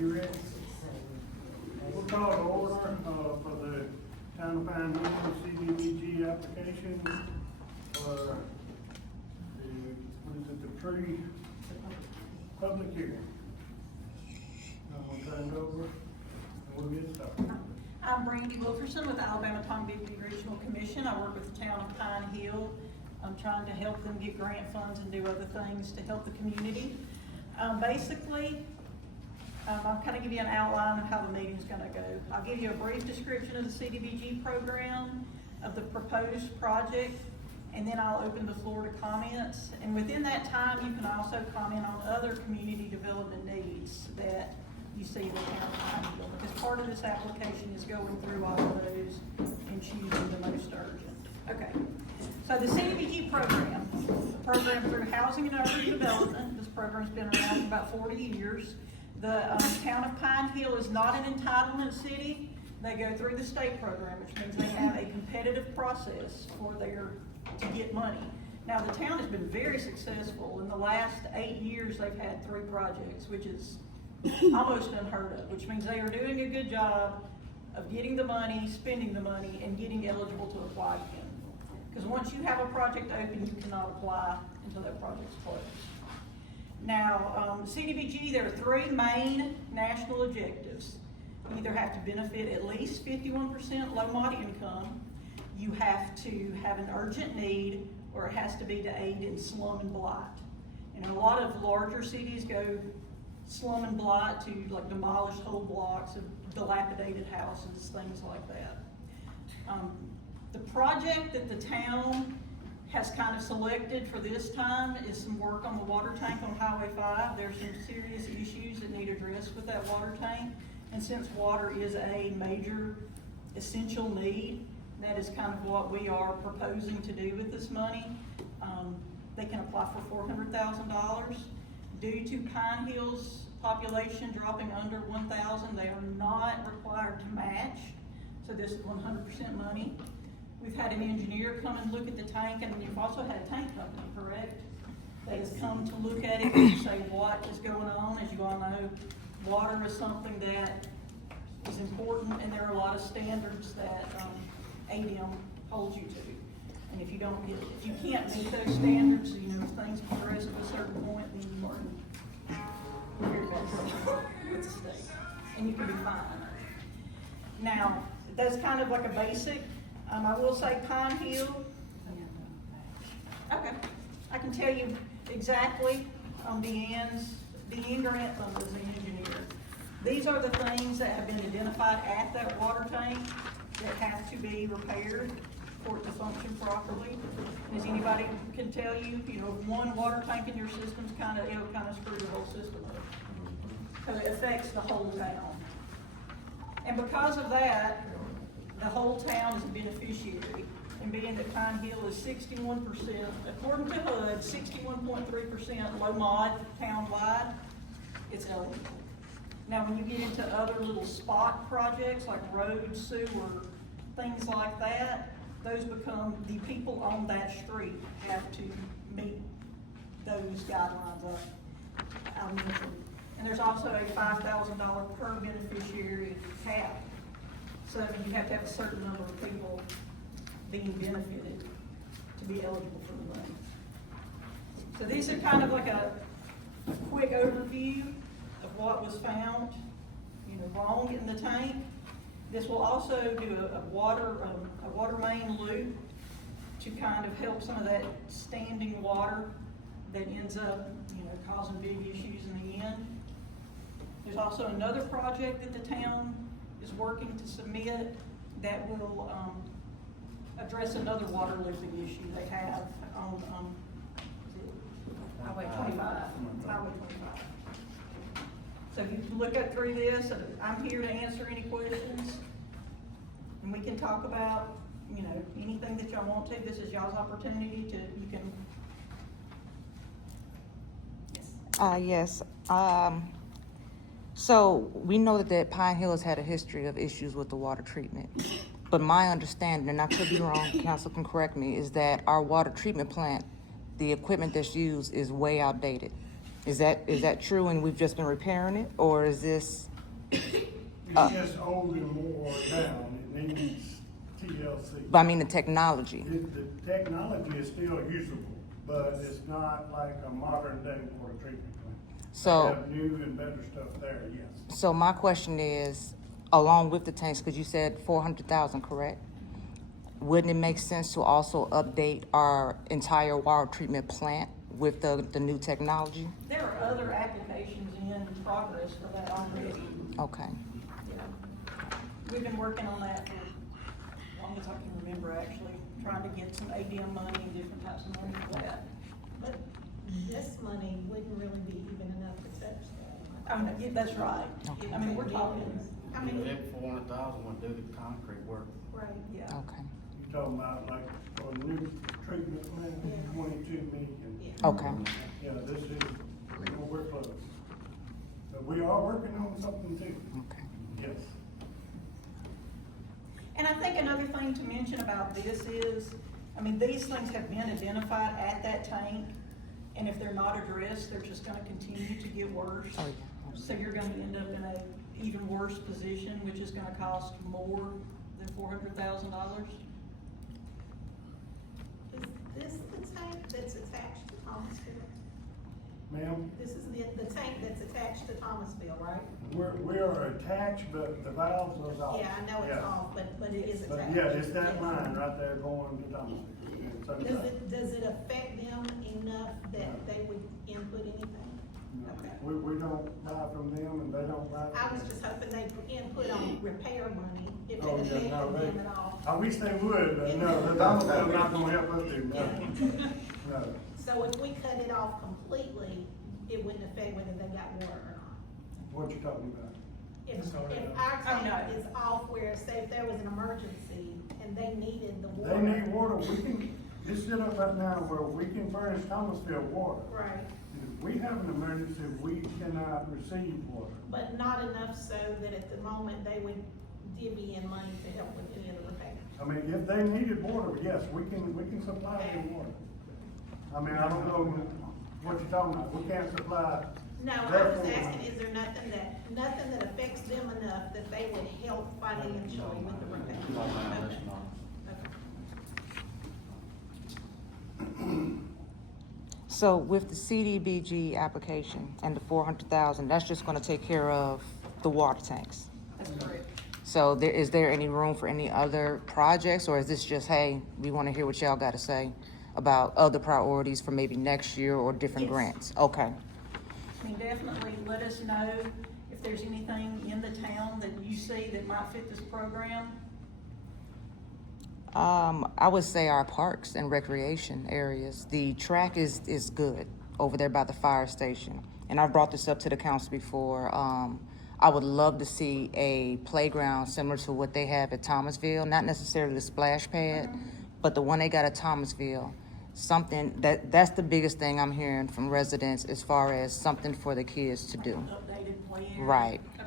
you ready? We'll call to order for the Town of Pine Hill CDBG application for the tree public hearing. I'm gonna turn it over and we'll get started. I'm Brandy Wilkerson with Alabama Tongue-Bigby Regional Commission. I work with the town of Pine Hill. I'm trying to help them get grant funds and do other things to help the community. Basically, I'll kind of give you an outline of how the meeting's going to go. I'll give you a brief description of the CDBG program, of the proposed project, and then I'll open the floor to comments. And within that time, you can also comment on other community development needs that you see in the town of Pine Hill, because part of this application is going through all of those and choosing the most urgent. Okay, so the CDBG program, a program through Housing and Urban Development. This program's been around for about 40 years. The town of Pine Hill is not an entitlement city. They go through the state program, which means they have a competitive process to get money. Now, the town has been very successful. In the last 8 years, they've had 3 projects, which is almost unheard of, which means they are doing a good job of getting the money, spending the money, and getting eligible to apply again. Because once you have a project open, you cannot apply until that project's closed. Now, CDBG, there are 3 main national objectives. You either have to benefit at least 51% low-mod income, you have to have an urgent need, or it has to be to aid in slum and blight. And a lot of larger cities go slum and blight to like demolish whole blocks of dilapidated houses, things like that. The project that the town has kind of selected for this time is some work on the water tank on Highway 5. There's some serious issues that need addressed with that water tank. And since water is a major essential need, that is kind of what we are proposing to do with this money. They can apply for $400,000. Due to Pine Hill's population dropping under 1,000, they are not required to match. So this is 100% money. We've had an engineer come and look at the tank, and you've also had a tank company, correct? That has come to look at it and say what is going on. As you all know, water is something that is important, and there are a lot of standards that ADM holds you to. And if you can't meet those standards, you know, if things progress to a certain point, then you are in very bad trouble with the state, and you can be fined. Now, that's kind of like a basic. I will say Pine Hill. Okay, I can tell you exactly on the end grant fund as an engineer. These are the things that have been identified at that water tank that have to be repaired for it to function properly. And as anybody can tell you, you know, if one water tank in your system's it'll kind of screw the whole system up. Because it affects the whole town. And because of that, the whole town is a beneficiary. And being that Pine Hill is 61%, according to HUD, 61.3% low mod town-wide, it's eligible. Now, when you get into other little spot projects like road, sewer, things like that, those become, the people on that street have to meet those guidelines of and there's also a $5,000 per beneficiary cap. So you have to have a certain number of people being benefited to be eligible for the money. So these are kind of like a quick overview of what was found, you know, wrong in the tank. This will also do a water main loop to kind of help some of that standing water that ends up, you know, causing big issues in the end. There's also another project that the town is working to submit that will address another water looping issue they have on Highway 25. Highway 25. So you can look up through this. I'm here to answer any questions, and we can talk about, you know, anything that y'all want to. This is y'all's opportunity to. You can. Yes. So we know that Pine Hill has had a history of issues with the water treatment. But my understanding, and I could be wrong, council can correct me, is that our water treatment plant, the equipment that's used is way outdated. Is that true and we've just been repairing it, or is this, It's just old and wore down, it needs TLC. but I mean the technology? The technology is still usable, but it's not like a modern day water treatment plant. So- They have new and better stuff there, yes. So my question is, along with the tanks, because you said 400,000, correct? Wouldn't it make sense to also update our entire water treatment plant with the new technology? There are other applications in progress for that already. Okay. Yeah. We've been working on that for as long as I can remember, actually, trying to get some ADM money and different types of money for that. But this money wouldn't really be even enough to touch that. Oh, no, yeah, that's right. Okay. I mean, we're talking, I mean, That 400,000 would do the concrete work. right, yeah. Okay. You're talking about like for a new treatment plant, Yeah. 22 million. yeah. Okay. Yeah, this is, we're close. But we are working on something too, Okay. yes. And I think another thing to mention about this is, I mean, these things have been identified at that tank, and if they're not addressed, they're just gonna continue to get worse. Oh, yeah. So you're gonna end up in a even worse position, which is gonna cost more than $400,000. Is this the tank that's attached to Thomasville? Ma'am, This is the tank that's attached to Thomasville, right? we are attached, but the valves was off. Yeah, I know it's Yeah. off, but it is But attached. yeah, it's that Yes. line right there going to Thomasville. It's okay. Does it affect them enough that they would input anything? No. Okay. We don't buy from them and they don't buy I from was us. just hoping they'd repair on repair money, if Oh, it yeah, affected no, them at all. I wish they would, but no, the Thomasville not gonna help us do nothing. No. So if we cut it off completely, it wouldn't affect whether they got water or not. What you talking about? If our Oh, no. tank is off where, say if there was an emergency and they needed the water. They need water, we can, it's set up right now where we can furnish Thomasville water. Right, If we have an emergency, we cannot receive water. but not enough so that at the moment they would divvy in money to help with any of the repairs. I mean, if they needed water, yes, we can supply them water. I mean, I don't know what you're talking about, we can't supply. No, I their was water. asking, is there nothing that affects them enough that they would help financially with the repair? Okay. Okay. So with the CDBG application and the 400,000, that's just gonna take care of the water tanks. That's correct. So is there any room for any other projects, or is this just, hey, we wanna hear what y'all gotta say about other priorities for maybe next year or different Yes. grants? Okay. I mean, definitely let us know if there's anything in the town that you see that might fit this program. I would say our parks and recreation areas. The track is good over there by the fire station. And I've brought this up to the council before. I would love to see a playground similar to what they have at Thomasville, not necessarily the splash pad, but the one they got at Thomasville. Something that's the biggest thing I'm hearing from residents as far as something for the kids to do. Updated plan. Right. Okay.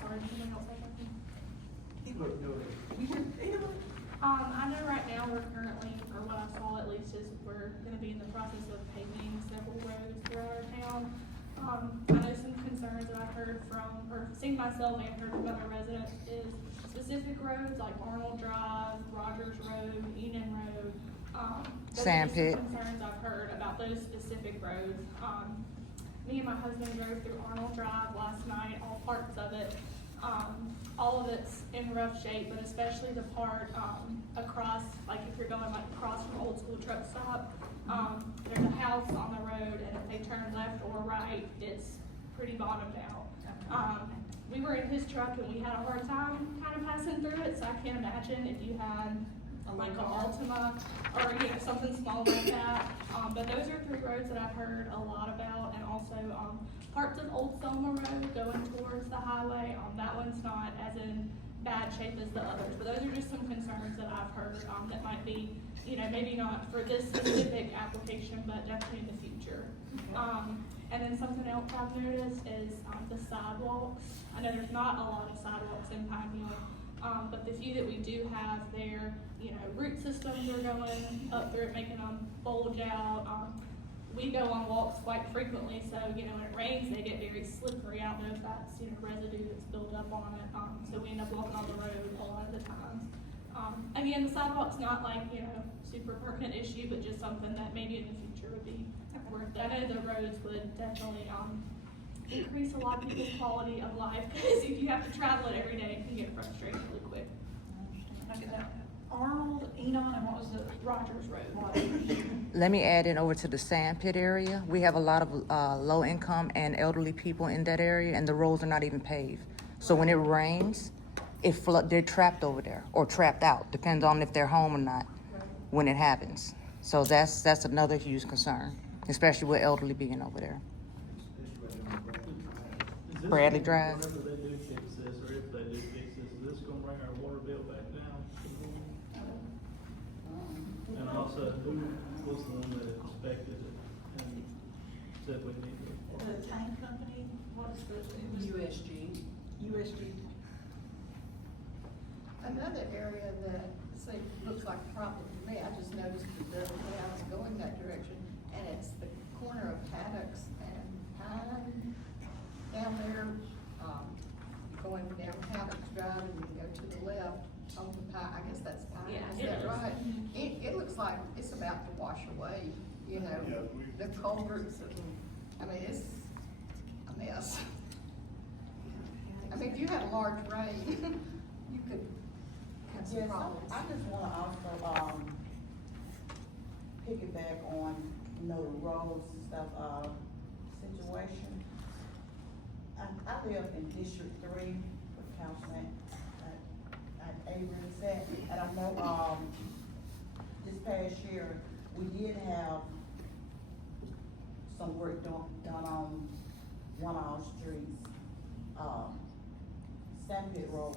Sorry, someone else have something? Either way. I know right now we're currently, or what I saw at least, is we're gonna be in the process of paving several roads throughout our town. I know some concerns that I've heard from, or seen myself and heard from other residents is specific roads like Arnold Drive, Rogers Road, Enon Road. Those are Sand just pit. some concerns I've heard about those specific roads. Me and my husband drove through Arnold Drive last night, all parts of it. All of it's in rough shape, but especially the part, across, like if you're going like across from Old School Truck Stop, there's a house on the road, and if they turn left or right, it's pretty bottomed out. We were in his truck and we had a hard time kind of passing through it, so I can't imagine if you had like an Altima or, you know, something small like that. But those are three roads that I've heard a lot about, and also, parts of Old Selma Road going towards the highway. That one's not as in bad shape as the others, but those are just some concerns that I've heard, that might be, you know, maybe not for this specific application, but definitely in the future. And then something else I've noticed is, the sidewalks. I know there's not a lot of sidewalks in Pine Hill, But the few that we do have there, you know, root systems are going up through it, making them bulge out. We go on walks quite frequently, so, you know, when it rains, they get very slippery. I don't know if that's, you know, residue that's built up on it, so we end up walking on the road a lot of the times. Again, the sidewalk's not like, you know, super pertinent issue, but just something that maybe in the future would be worth it. I know the roads would definitely, increase a lot of people's quality of life, because if you have to travel it every day, it can get frustrating really quick. I get that. Arnold, Enon, and what was the Rogers Road? Let me add in over to the sand pit area. We have a lot of low income and elderly people in that area, and the roads are not even paved. So when it rains, they're trapped over there or trapped out, depends on if they're home or not when it happens. So that's another huge concern, especially with elderly being over there. Bradley Drive. Whenever they do fix this, or if they do fix this, is this gonna bring our water bill back down? And also, who was the one that inspected it and said we need it? The tank company, what is the? USG. USG. Another area that, say, looks like a problem to me, I just noticed it the other day I was going that direction, and it's the corner of Haddocks and Pine down there, going down Haddocks Drive, and you go to the left on the Pine, I guess that's Pine, Yeah, is it that is. right? It looks like it's about to wash away, you know, Yeah, the culverts and, I mean, it's a mess. I mean, if you had a large rain, you could have some Yes, problems. I just wanna also, piggyback on, you know, the roads and stuff, situation. I live in District 3, with Councilman, Avery said, and I know, this past year, we did have some work done on one of our streets, Sandpit Road,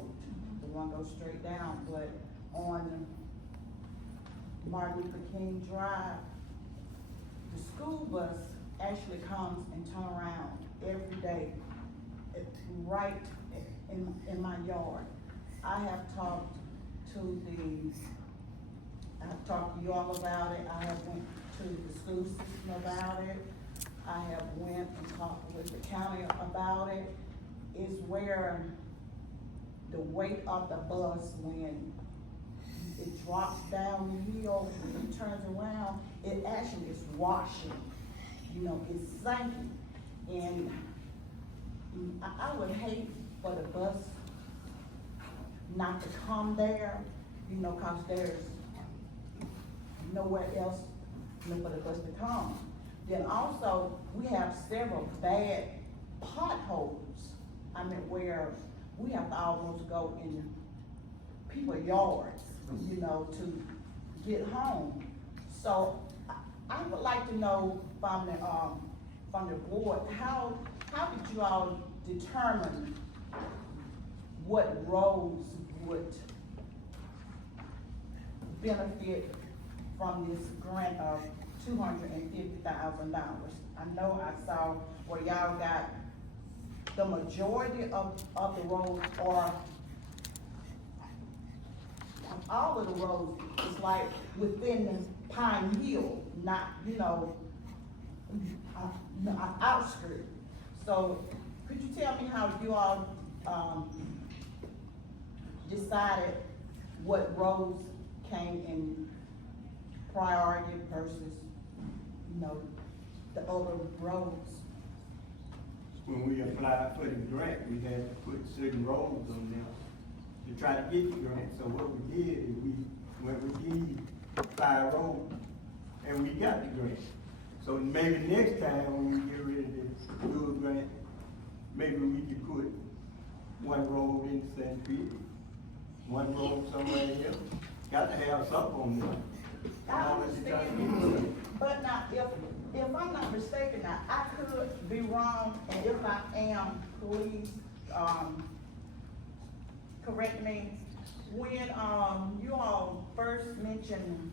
the one goes straight down, but on Martin Luther King Drive, the school bus actually comes and turn around every day, right in my yard. I have talked to you all about it, I have went to the school system about it, I have went and talked with the county about it. Is where the weight of the bus, when it drops down the hill and it turns around, it actually is washing, you know, it's sinking. And I would hate for the bus not to come there, you know, cause there's nowhere else, you know, for the bus to come. Then also, we have several bad potholes, I mean, where we have to almost go in people's yards, you know, to get home. So I would like to know from the board, how did you all determine what roads would benefit from this grant of $250,000? I know I saw where y'all got the majority of the roads, or all of the roads is like within Pine Hill, not, you know, outskirts. So could you tell me how you all, decided what roads came in priority versus, you know, the other roads? When we applied for the grant, we had to put certain roads on there to try to get the grant. So what we did is we went with these 5 roads and we got the grant. So maybe next time when we get ready to do a grant, maybe we could put one road in St. Peter, one road somewhere else. Got to have something on there. I understand, but now, if I'm not mistaken, now, I could be wrong, and if I am, please, correct me. When, you all first mentioned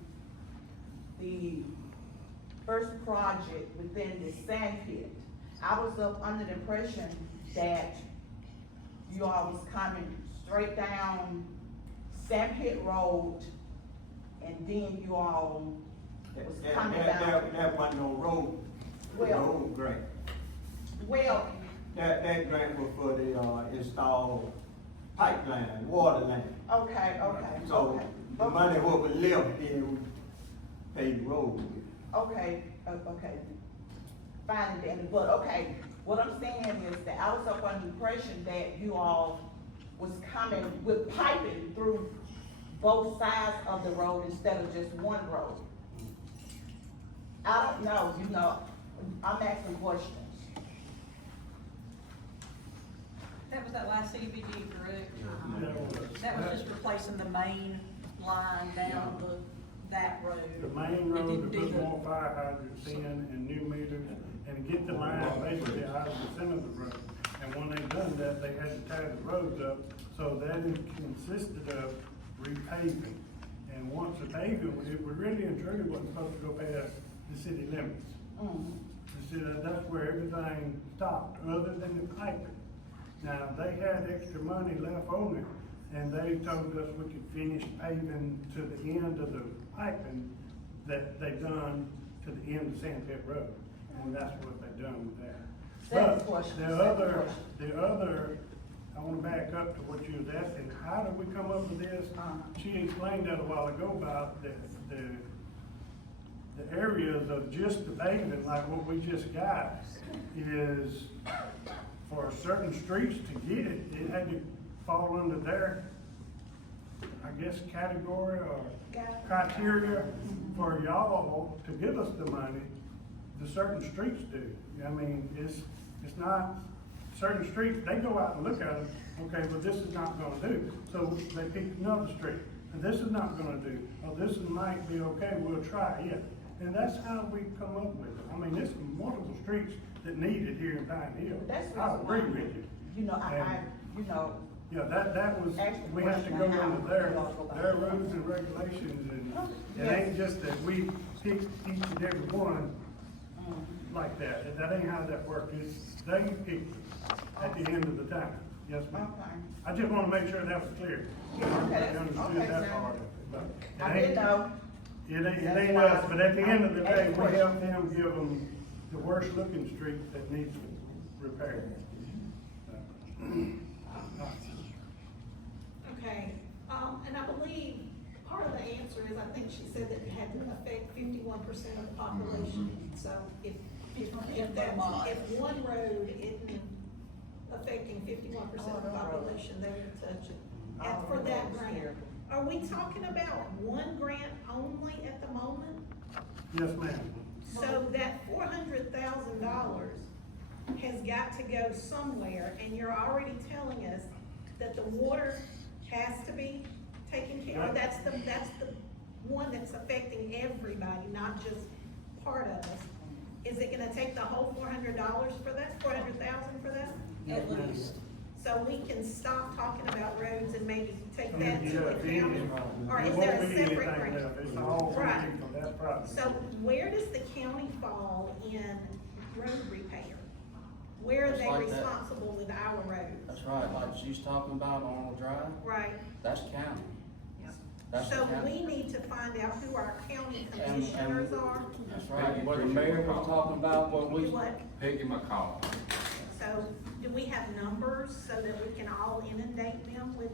the first project within the sand pit, I was under the impression that you all was coming straight down Sam Pit Road, and then you all was coming That down. wasn't no road, Well- road grant. Well, That grant was for the, install pipeline, water line. okay, So, okay. the money what was left, then we paid the road with. Okay, okay. Fine, Danny, but okay, what I'm saying is that I was up under the impression that you all was coming with piping through both sides of the road instead of just one road. I don't know, you know, I'm asking questions. That was that last CDBG, correct? That was- That was just replacing the main line down that road. The main It road, didn't to do put the- more fire hydrants in and new meters, and get the line basically out of the center of the road. And when they done that, they had to tear the roads up, so that is consisted of repaving. And once the paving, it was really and truly wasn't supposed to go past the city limits. You see, that's where everything stopped, other than the piping. Now, they had extra money left on it, and they told us we could finish paving to the end of the piping that they done to the end of Sandpit Road, and that's what they done with that. Second But question, the second other, question. I wanna back up to what you was asking, how did we come up with this? She explained that a while ago about the areas of just the pavement, like what we just got, is for certain streets to get it, it had to fall under their, I guess, category or criteria for y'all to give us the money, the certain streets do. I mean, it's not, certain streets, they go out and look at them, okay, well, this is not gonna do. So they pick another street, and this is not gonna do, oh, this might be okay, we'll try it. And that's how we come up with it. I mean, there's multiple streets that need it here in Pine Hill. That's the I reason agree why, with you. You know, Yeah, that was, Ask the we have to go question now. into their rules and regulations, and it ain't just that we pick each and every one like that. That ain't how that works. It's, they pick at the end of the time. Yes, ma'am. Okay. I just wanna make sure that was clear. Yeah, okay, You understood okay, that sir. part of it, but it I didn't know. It That's ain't why us, but at the end of the I day, asked we questions. help them, give them the worst looking street that needs repaired. Okay, and I believe part of the answer is, I think she said that it had to affect 51% of the population. So if one road isn't affecting 51% of the population, they would touch it. And for that grant, are we talking about one grant only at the moment? Yes, ma'am. So that $400,000 has got to go somewhere, and you're already telling us that the water has to be taken care of. That's the one that's affecting everybody, not just part of us. Is it gonna take the whole $400 for that, 400,000 for that? At least. So we can stop talking about roads and maybe take I mean, that to yeah, account? Or there is won't there a be separate anything grant? left. It's all Right. coming from that property. So where does the county fall in road repair? Where are Just they like that. responsible with our roads? That's right, like she's talking about Arnold Drive, Right, that's county. That's the so county. we need to find out who our county And- commissioners are. That's right, what the mayor was talking about, what we, Do what? Peggy McCall. So do we have numbers so that we can all inundate them with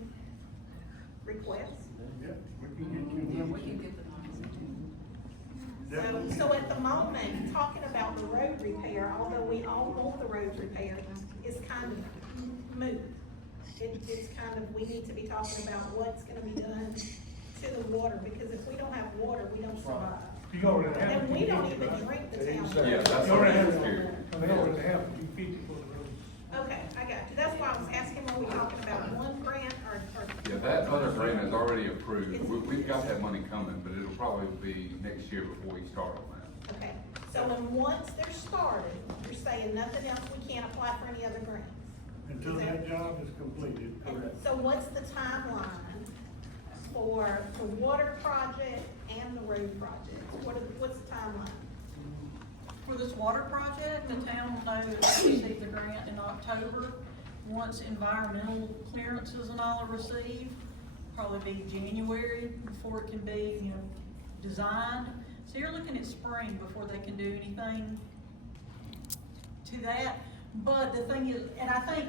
requests? Yeah, we can get you. So at the moment, talking about the road repair, although we all want the road repair, is kind of moot. It's kind of, we need to be talking about what's gonna be done to the water, because if we don't have water, we don't survive. You already have. And we don't even drink the town Yeah, water. that's You what already it have, is here. they already have 250 for the road. Okay, I got you. That's why I was asking, are we talking about one grant or? Yeah, that other grant is already approved. We've got that money coming, but it'll probably be next year before we start on that. Okay, so when once they're started, you're saying nothing else, we can't apply for any other grants? Until that job is completed, And correct. so what's the timeline for the water project and the road project? What's the timeline? For this water project, the town will know that we received the grant in October. Once environmental clearances and all are received, probably be January before it can be, you know, designed. So you're looking at spring before they can do anything to that. But the thing is, and I think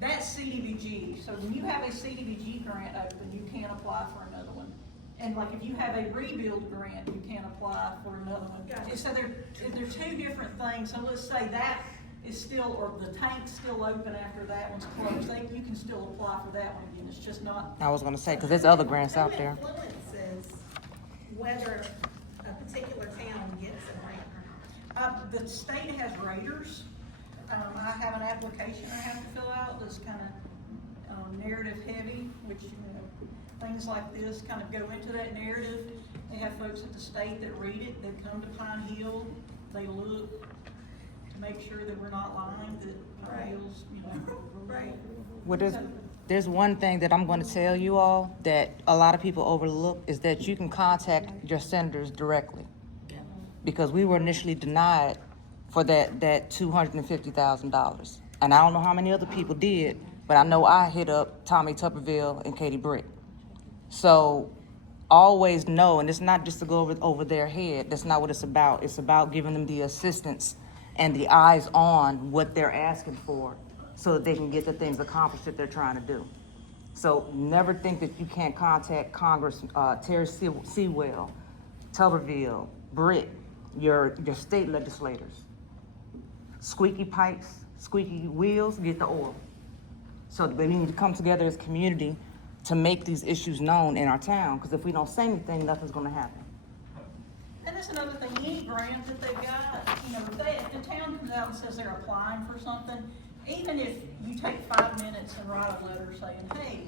that's CDBG, so when you have a CDBG grant open, you can't apply for another one. And like if you have a rebuild grant, you can't apply for another one. Gotcha. And so they're two different things, so let's say that is still, or the tank's still open after that one's closed, you can still apply for that one again, it's just not. I was gonna say, cause there's other grants out there. Who influences whether a particular town gets a grant or not? The state has raters. I have an application I have to fill out that's kind of narrative heavy, which, you know, things like this kind of go into that narrative. They have folks at the state that read it, they come to Pine Hill, they look to make sure that we're not lying, that Pine Hill's, you know. Right. Well, there's one thing that I'm gonna tell you all that a lot of people overlook is that you can contact your senators directly. Because we were initially denied for that $250,000. And I don't know how many other people did, but I know I hit up Tommy Tupperville and Katie Britt. So always know, and it's not just to go over their head, that's not what it's about. It's about giving them the assistance and the eyes on what they're asking for so that they can get the things accomplished that they're trying to do. So never think that you can't contact Congress, Terry Sewell, Tuberville, Britt, your state legislators. Squeaky pipes, squeaky wheels, get the oil. So we need to come together as a community to make these issues known in our town, because if we don't say anything, nothing's gonna happen. And that's another thing, any grant that they've got, you know, if the town comes out and says they're applying for something, even if you take 5 minutes and write a letter saying, hey,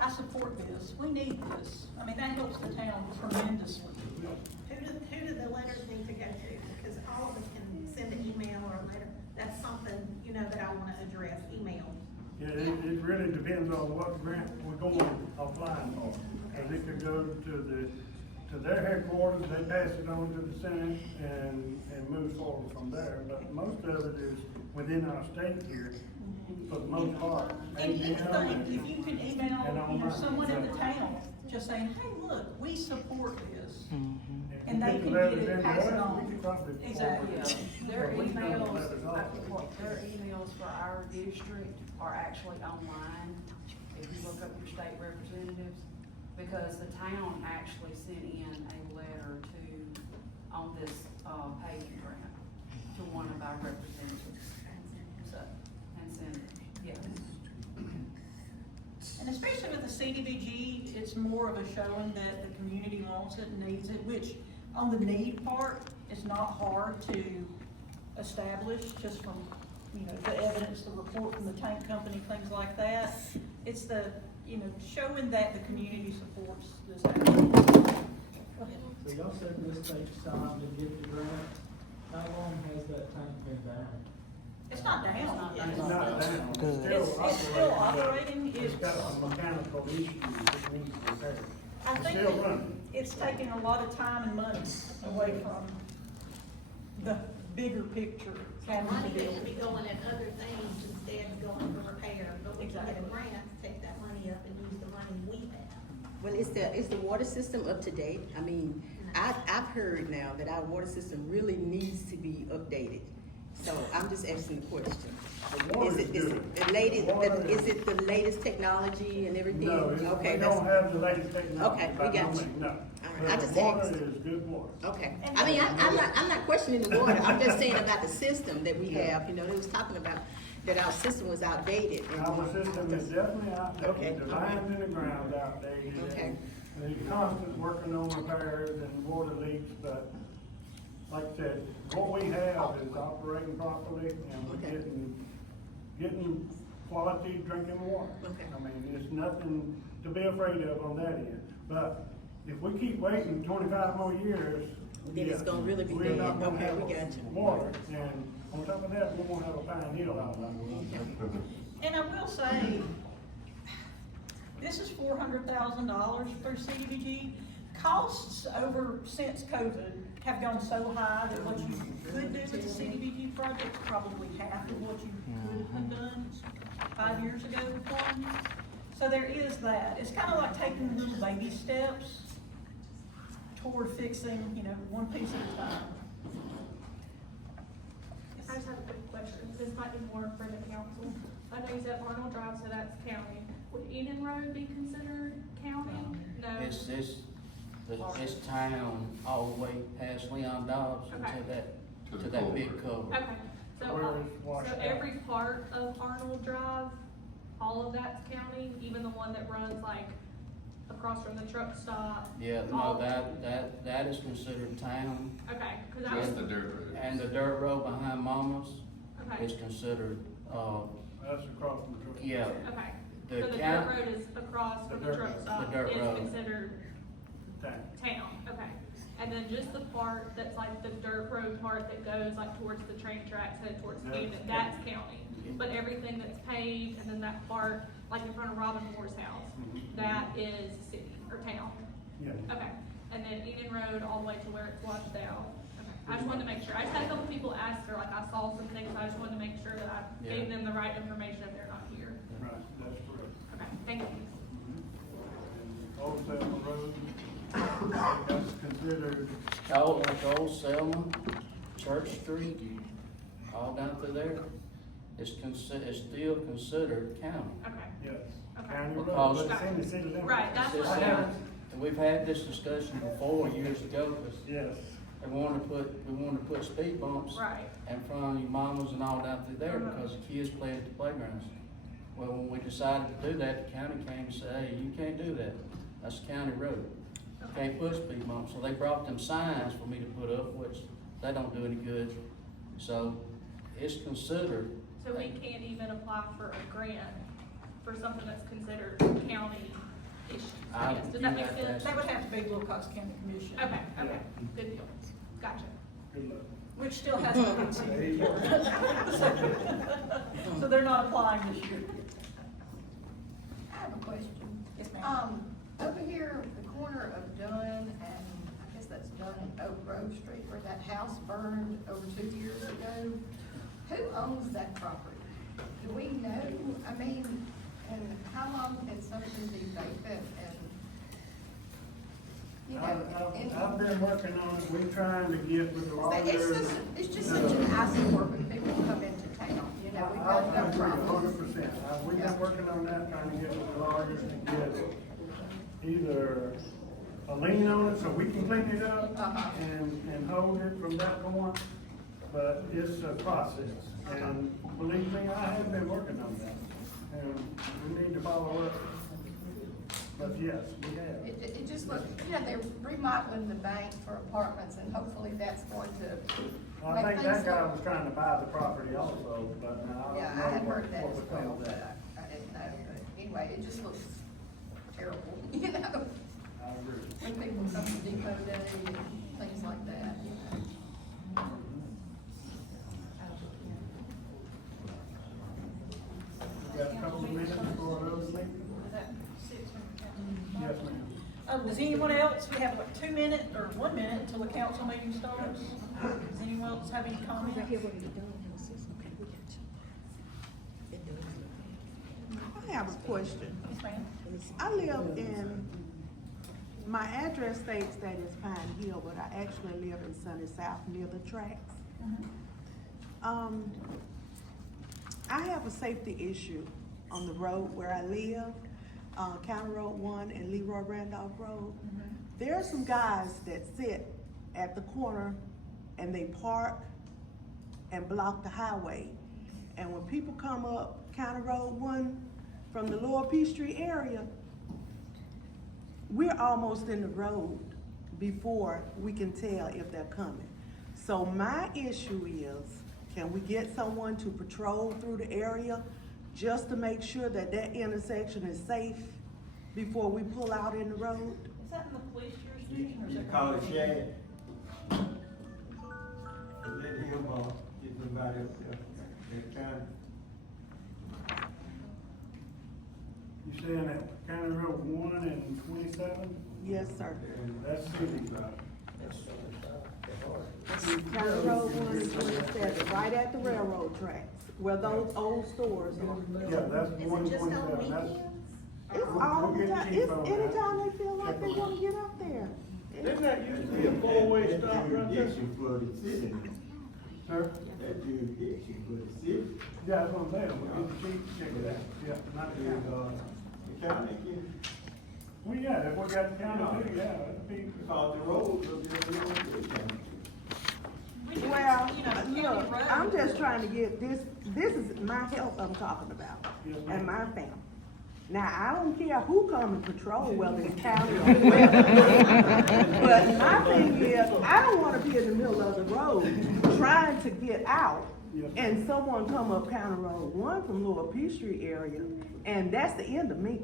I support this, we need this. I mean, that helps the town tremendously. Who do the letters need to go to? Because all of us can send an email or a letter. That's something, you know, that I wanna address, email. Yeah, it really depends on what grant we're going applying for. Cause it could go to their headquarters, they pass it on to the Senate and move forward from there. But most of it is within our state here, for the most part. And if you can email, you know, someone in the town, just saying, hey, look, we support this. And they can get it, pass it on. Exactly. Their emails for our district are actually online, if you look up your state representatives, because the town actually sent in a letter on this, paving grant to one of our representatives. So, and senators, yes. And especially with the CDBG, it's more of a showing that the community wants it and needs it, which on the need part, it's not hard to establish just from, you know, the evidence, the report from the tank company, things like that. It's the, you know, showing that the community supports this action. Go ahead. So y'all said this takes time to get the grant. How long has that tank been down? It's not down. It's not down, Good. It's still operating. It's got some mechanical issues that needs repair. I It's think still running. it's taking a lot of time and money away from the bigger picture. having to Money do. that should be going at other things instead of going for repair, but we can get a Exactly. grant to take that money up and use the money we have. Well, is the water system up to date? I mean, I've heard now that our water system really needs to be updated. So I'm just asking the question. The water is Is good. it the latest, The water is it the latest technology and everything? No, Okay, they that's, don't have the latest technology. Okay, we by no got you. means, No. right, I But just the water asked. is good water. okay. I mean, I'm not questioning the water. I'm just saying about the system that we have. You know, they was talking about that our system was outdated. and- Our system is definitely outdated, Okay, the lines in the ground outdated. Okay. And they're constant working on repairs and water leaks, but like I said, what we have is operating properly and we're Okay. getting quality drinking water. Okay. I mean, there's nothing to be afraid of on that end. But if we keep waiting 25 more years, Then it's gonna really be we're not bad. gonna Okay, have we got you. water. And on top of that, we're gonna have a Pine Hill out there. And I will say, this is $400,000 through CDBG. Costs over, since COVID, have gone so high that what you could do with the CDBG project is probably half of what you could have done 5 years ago with one. So there is that. It's kind of like taking little baby steps toward fixing, you know, one piece at a time. I just have a quick question, this might be more for the council. I know you said Arnold Drive, so that's county. Would Eden Road be considered county? No? It's town all the way past Leon Dobbs Okay. to that big culvert. Okay, so, Where is washed so out? every part of Arnold Drive, all of that's county, even the one that runs like across from the truck stop? Yeah, no, all- that is considered town, Okay, cause I was, Just the dirt road. and the dirt road behind Mama's okay, is considered, That's across from the truck. yeah, okay. the So the dirt count- road is across from The the dirt truck road. stop, The dirt is road. considered Thank town, okay. And then just the part that's like the dirt road part that goes like towards the train tracks, headed towards That's Camden, that's county. But everything that's paved, and then that part, like in front of Robin Moore's house, that is city or town. Yeah. Okay, and then Eden Road all the way to where it's washed out. Okay, I just wanted to make sure. I just had a couple people ask her, like I saw some things, I just wanted to make sure that I Yeah. gave them the right information if they're not here. Right, that's correct. Okay, thank you. And Old Selma Road, that's considered, like Old Selma, Church Street, all down through there, it's still considered county. Okay, yes, Okay. county road, Because- but it's in the city limits. right, that's It's what just- I was. And we've had this discussion before, years ago, because Yes, we wanted to put speed bumps Right, in front of your mamas and all down through there, Uh-huh. because the kids play at the playgrounds. Well, when we decided to do that, the county came and said, hey, you can't do that, that's a county road. You okay, can't put speed bumps, so they brought them signs for me to put up, which they don't do any good. So, it's considered. so we can't even apply for a grant for something that's considered county issues, I guess. Does that make sense? That would have to be Wilcox County Commission. Okay, okay, good deal, gotcha. good luck. Which still has to be considered. So they're not applying this year. I have a question. Yes, ma'am. Over here, the corner of Dunn and, I guess that's Dunn and Oak Grove Street, where that house burned over 2 years ago, who owns that property? Do we know? I mean, and how long has something been vacant and, you know, I've been working on it, we're trying to get with the lawyers. it's just such an eyesore when people come into town, you know, we've got I no agree problems. 100%. We've been working on that, trying to get with the lawyers to get either a lien on it so we can clean it up Uh-huh. and hold it from that point. But it's a process, and believe me, I have been working on that, and we need to follow up. But yes, we have. It just looks, you know, they're remodeling the bank for apartments and hopefully that's going to I make think things that guy look. was trying to buy the property also, but I Yeah, don't know I had heard that what as become well, of but that. I didn't know, but anyway, it just looks terrible, you know, I agree. when people come to Depot Day and things like that, you know. We got a couple of minutes before another meeting? Yes, ma'am. Does anyone else, we have like 2 minutes or 1 minute until the council meeting starts. Does anyone else have any comments? I have a question. Yes, ma'am. I live in, my address states that it's Pine Hill, but I actually live in Sunny South near the tracks. I have a safety issue on the road where I live, County Road 1 and Leroy Randolph Road. There are some guys that sit at the corner and they park and block the highway. And when people come up County Road 1 from the Lower Peachtree area, we're almost in the road before we can tell if they're coming. So my issue is, can we get someone to patrol through the area just to make sure that that intersection is safe before we pull out in the road? Is that in the police jurisdiction or is You that? call it Shad. Let him, get somebody up there, that time. You saying that County Road 1 and 27? Yes, sir. And that's city, right? County Road 1 and 27, right at the railroad tracks, where those old stores are. Yeah, that's Is it 1 and just on 27, that's, weekends? It's all the time, it's anytime they feel like they wanna get up there. Didn't that used to be a four-way That's stop right there? jurisdiction for the city. Sir? That's jurisdiction for the city. Yeah, that's what I'm saying, we'll get the chief to check it out, yeah, not the And, county. the county can, Well, yeah, if we got the county too, yeah, that'd be, because the roads are just, you know, they can. Well, You know, county look, road. I'm just trying to get this is my health I'm talking about, Yes, ma'am. and my family. Now, I don't care who come and patrol, whether it's county or whoever. But my thing is, I don't wanna be in the middle of the road trying to get out, Yes. and someone come up County Road 1 from Lower Peachtree area, and that's the end of me.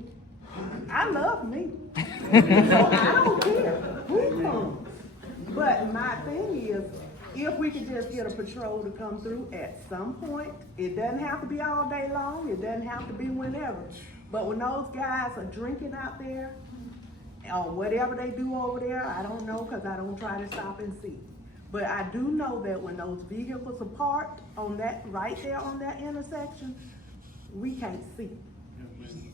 I love me. So I don't care who comes. But my thing is, if we could just get a patrol to come through at some point, it doesn't have to be all day long, it doesn't have to be whenever. But when those guys are drinking out there, or whatever they do over there, I don't know, cause I don't try to stop and see. But I do know that when those vehicles are parked on that, right there on that intersection, we can't see, yes, ma'am.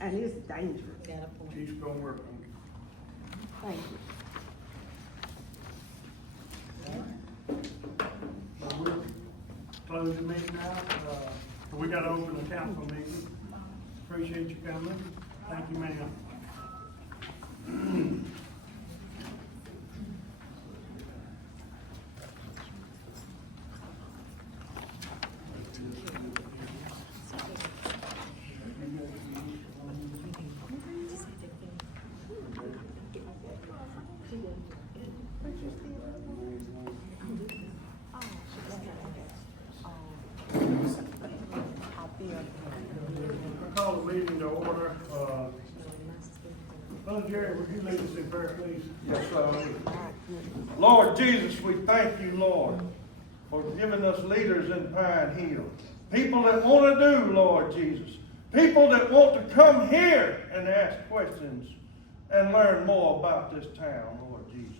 and it's dangerous. Chief's gonna work on it. Thank you. So we'll close the meeting now, we gotta open the council meeting. Appreciate you coming, thank you, ma'am. Call the meeting to order, Brother Jerry, would you lead us in prayer, please? Yes, sir. Lord Jesus, we thank you, Lord, for giving us leaders in Pine Hill. People that want to do, Lord Jesus. People that want to come here and ask questions and learn more about this town, Lord Jesus.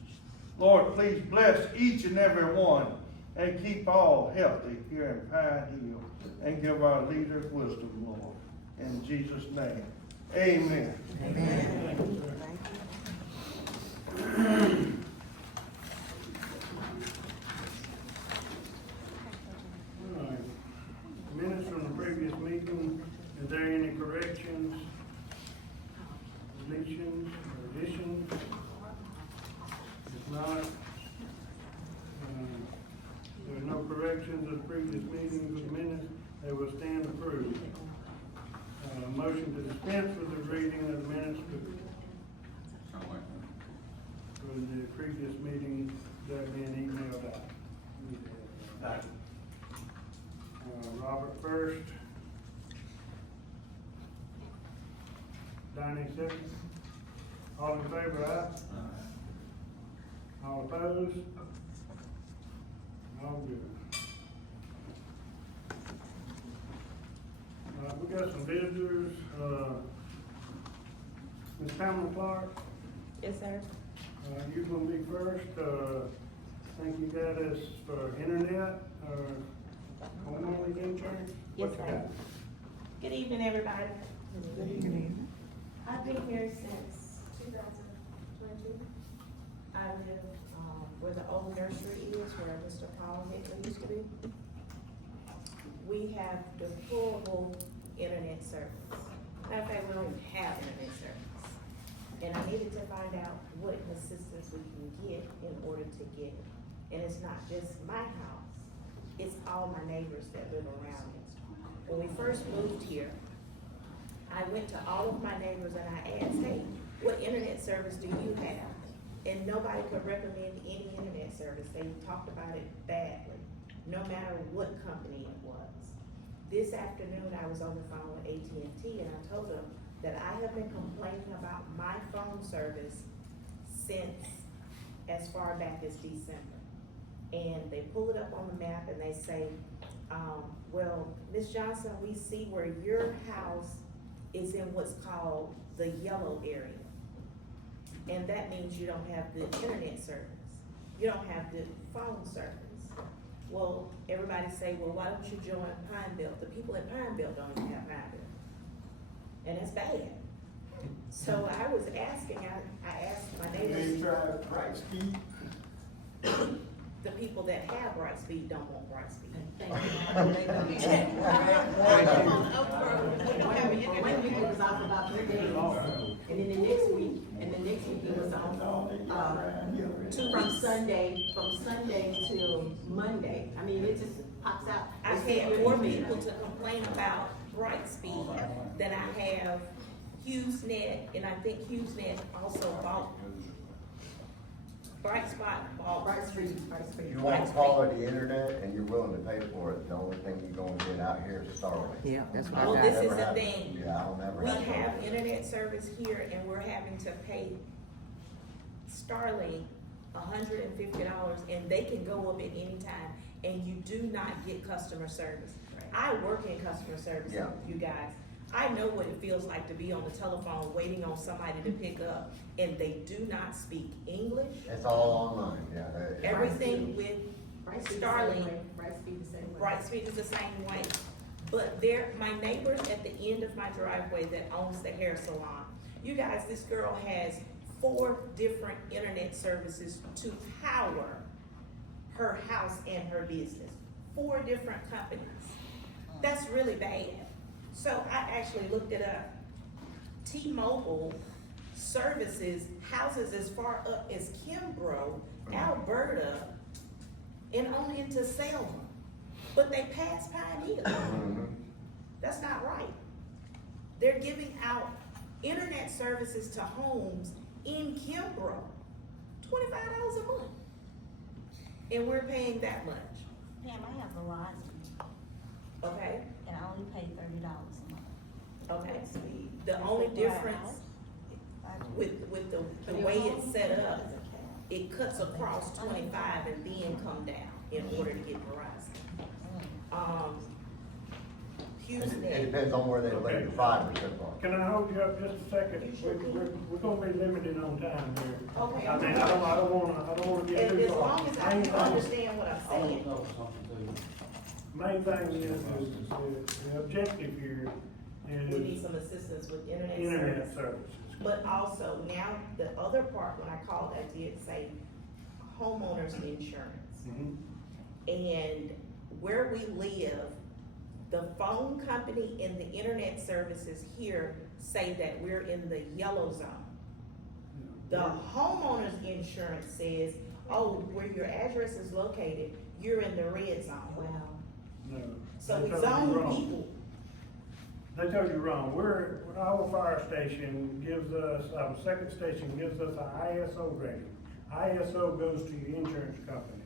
Lord, please bless each and every one and keep all healthy here in Pine Hill and give our leaders wisdom, Lord. In Jesus' name, amen. All right. Minutes from the previous meeting, is there any corrections, deletions, or additions? If not, there are no corrections of the previous meetings with minutes, they will stand approved. Motion to dispense with the reading of the minutes Sound like for the previous meeting that being emailed out. Robert first. Donnie second. All in favor, aye? All opposed? All good. We got some visitors, Ms. Pamela Clark, Yes, sir. you gonna be first, I think you got us for internet, or homeowners insurance? Yes, What you sir. got? Good evening, everybody. Good evening. I've been here since 2022. I live, where the old nursery is, where Mr. Paul Hickley used to be. We have deployable internet service. Matter of fact, we don't even have internet service. And I needed to find out what assistance we can get in order to get it. And it's not just my house, it's all my neighbors that live around it. When we first moved here, I went to all of my neighbors and I asked, hey, what internet service do you have? And nobody could recommend any internet service. They talked about it badly, no matter what company it was. This afternoon, I was on the phone with AT&T and I told them that I have been complaining about my phone service since as far back as December. And they pull it up on the map and they say, well, Ms. Johnson, we see where your house is in what's called the yellow area. And that means you don't have good internet service. You don't have good phone service. Well, everybody say, well, why don't you join Pineville? The people at Pineville don't even have Pineville. And that's bad. So I was asking, I asked my They neighbors, try right speed. the people that have Brightspeed don't want Brightspeed. I live on Oak Road, we don't have internet. One week it was off about 3 days, and then the next week it was on, from Sunday till Monday. I mean, it just pops out. I've had more people to complain about Brightspeed than I have HughesNet, and I think HughesNet also bought Brightspot bought. Brightspeed. You want quality internet and you're willing to pay for it, the only thing you're gonna get out here is Starlink. Yeah, that's what I Well, got. this is Never the have- thing. Yeah, I'll never We have. have Starlink. internet service here and we're having to pay Starlink $150 and they can go up at any time and you do not get customer service. I work in customer service, Yeah. you guys. I know what it feels like to be on the telephone waiting on somebody to pick up and they do not speak English. It's all online, yeah. Everything with Starlink. Brightspeed the same way. Brightspeed is the same way. But my neighbors at the end of my driveway that owns the hair salon, you guys, this girl has 4 different internet services to power her house and her business. 4 different companies. That's really bad. So I actually looked it up. T-Mobile services houses as far up as Kimbrough, Alberta, and only into Selma. But they pass Pine Hill. That's not right. They're giving out internet services to homes in Kimbrough, $25 a month. And we're paying that much, Pam, I have Verizon, okay? and I only pay $30 a month. Okay. The only difference with the way it's set up, it cuts across 25 and then come down in order to get Verizon. It HughesNet, depends on where they lay the fiber so far. Can I hold you up just a second? We're gonna be limited on time here. okay. I mean, I don't wanna get And too as far. long as I can understand what I'm I want saying. to know something too. Main thing is the objective here We need is some assistance with internet internet service. services. But also now, the other part, when I called, I did say homeowners insurance. Mhm. And where we live, the phone company and the internet services here say that we're in the yellow zone. The homeowner's insurance says, oh, where your address is located, you're in the red zone. Wow. No, So they we told you zone wrong. people. They told you wrong. Our fire station gives us, our second station gives us a ISO rating. ISO goes to your insurance company.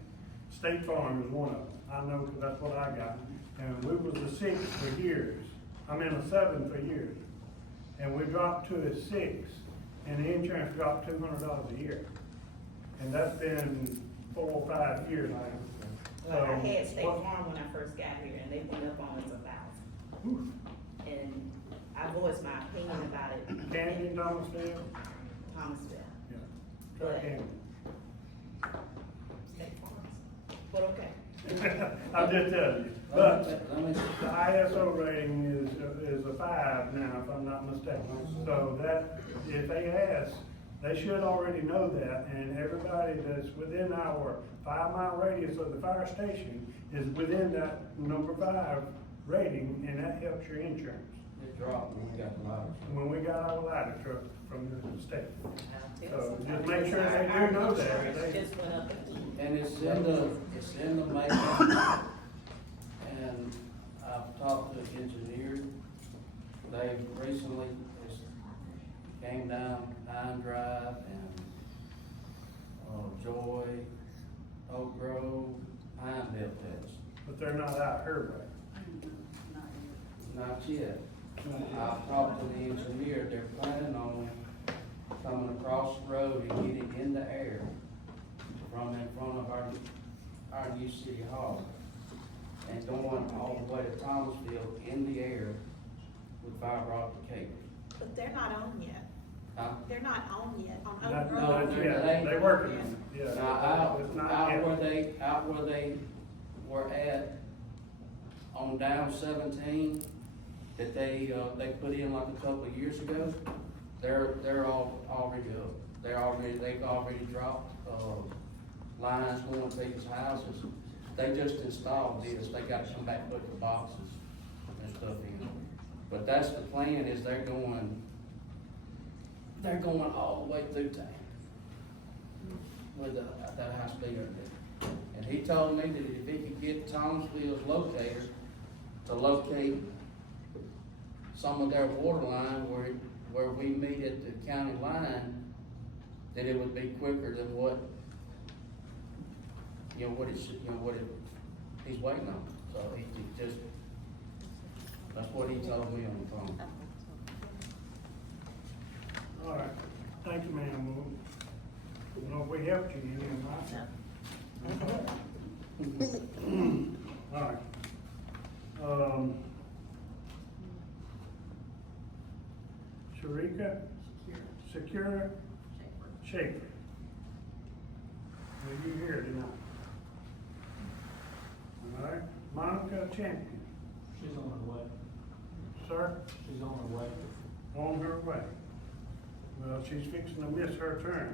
State Farm is one of them. I know because that's what I got. And we was a 6 for years. I mean a 7 for years. And we dropped to a 6 and the insurance dropped $200 a year. And that's been 4 or 5 years now. Like I had So, State what- Farm when I first got here and they went up on us 1,000. And I voiced my opinion about it. Candy, Thomasville? Thomasville, Yeah. but Candy. State Farm. But okay. I'm just telling you, but Let me- the ISO rating is a 5 now, if I'm not mistaken. So that, if they ask, they should already know that, and everybody that's within our 5-mile radius of the fire station is within that number 5 rating, and that helps your insurance. It dropped when we got the ladder. When we got our ladder truck from the state. I'll tell So you just something. make sure they Our do know insurance that. just went up again. And it's in the making. And I've talked to the engineer. They recently came down Pine Drive and, Joy, Oak Grove, Pineville test. But they're not out her way. Not yet. I've talked to the engineer, they're planning on coming across the road and getting in the air from in front of our new city hall and going all the way to Thomasville in the air with fiber optic cable. But they're not on yet. Huh? They're not on yet, on Oak Not, Grove. not yet, they working on it, yeah. Now, It's not out yet. where they were at on down 17, that they put in like a couple of years ago, they're all already up. They've already dropped, lines going to people's houses. They just installed this, they gotta come back, put the boxes and stuff in. But that's the plan, is they're going all the way through town with that high speed internet. And he told me that if he could get Thomasville's locator to locate some of their water line where we meet at the county line, that it would be quicker than what he's waiting on. So he just, that's what he told me on the phone. All right, thank you, ma'am. We know if we helped you, you know, all right. Sharika? Secure? Shaker. Are you here tonight? All right, Monica Champion. She's on her way. Sir? She's on her way. On her way. Well, she's fixing to miss her turn.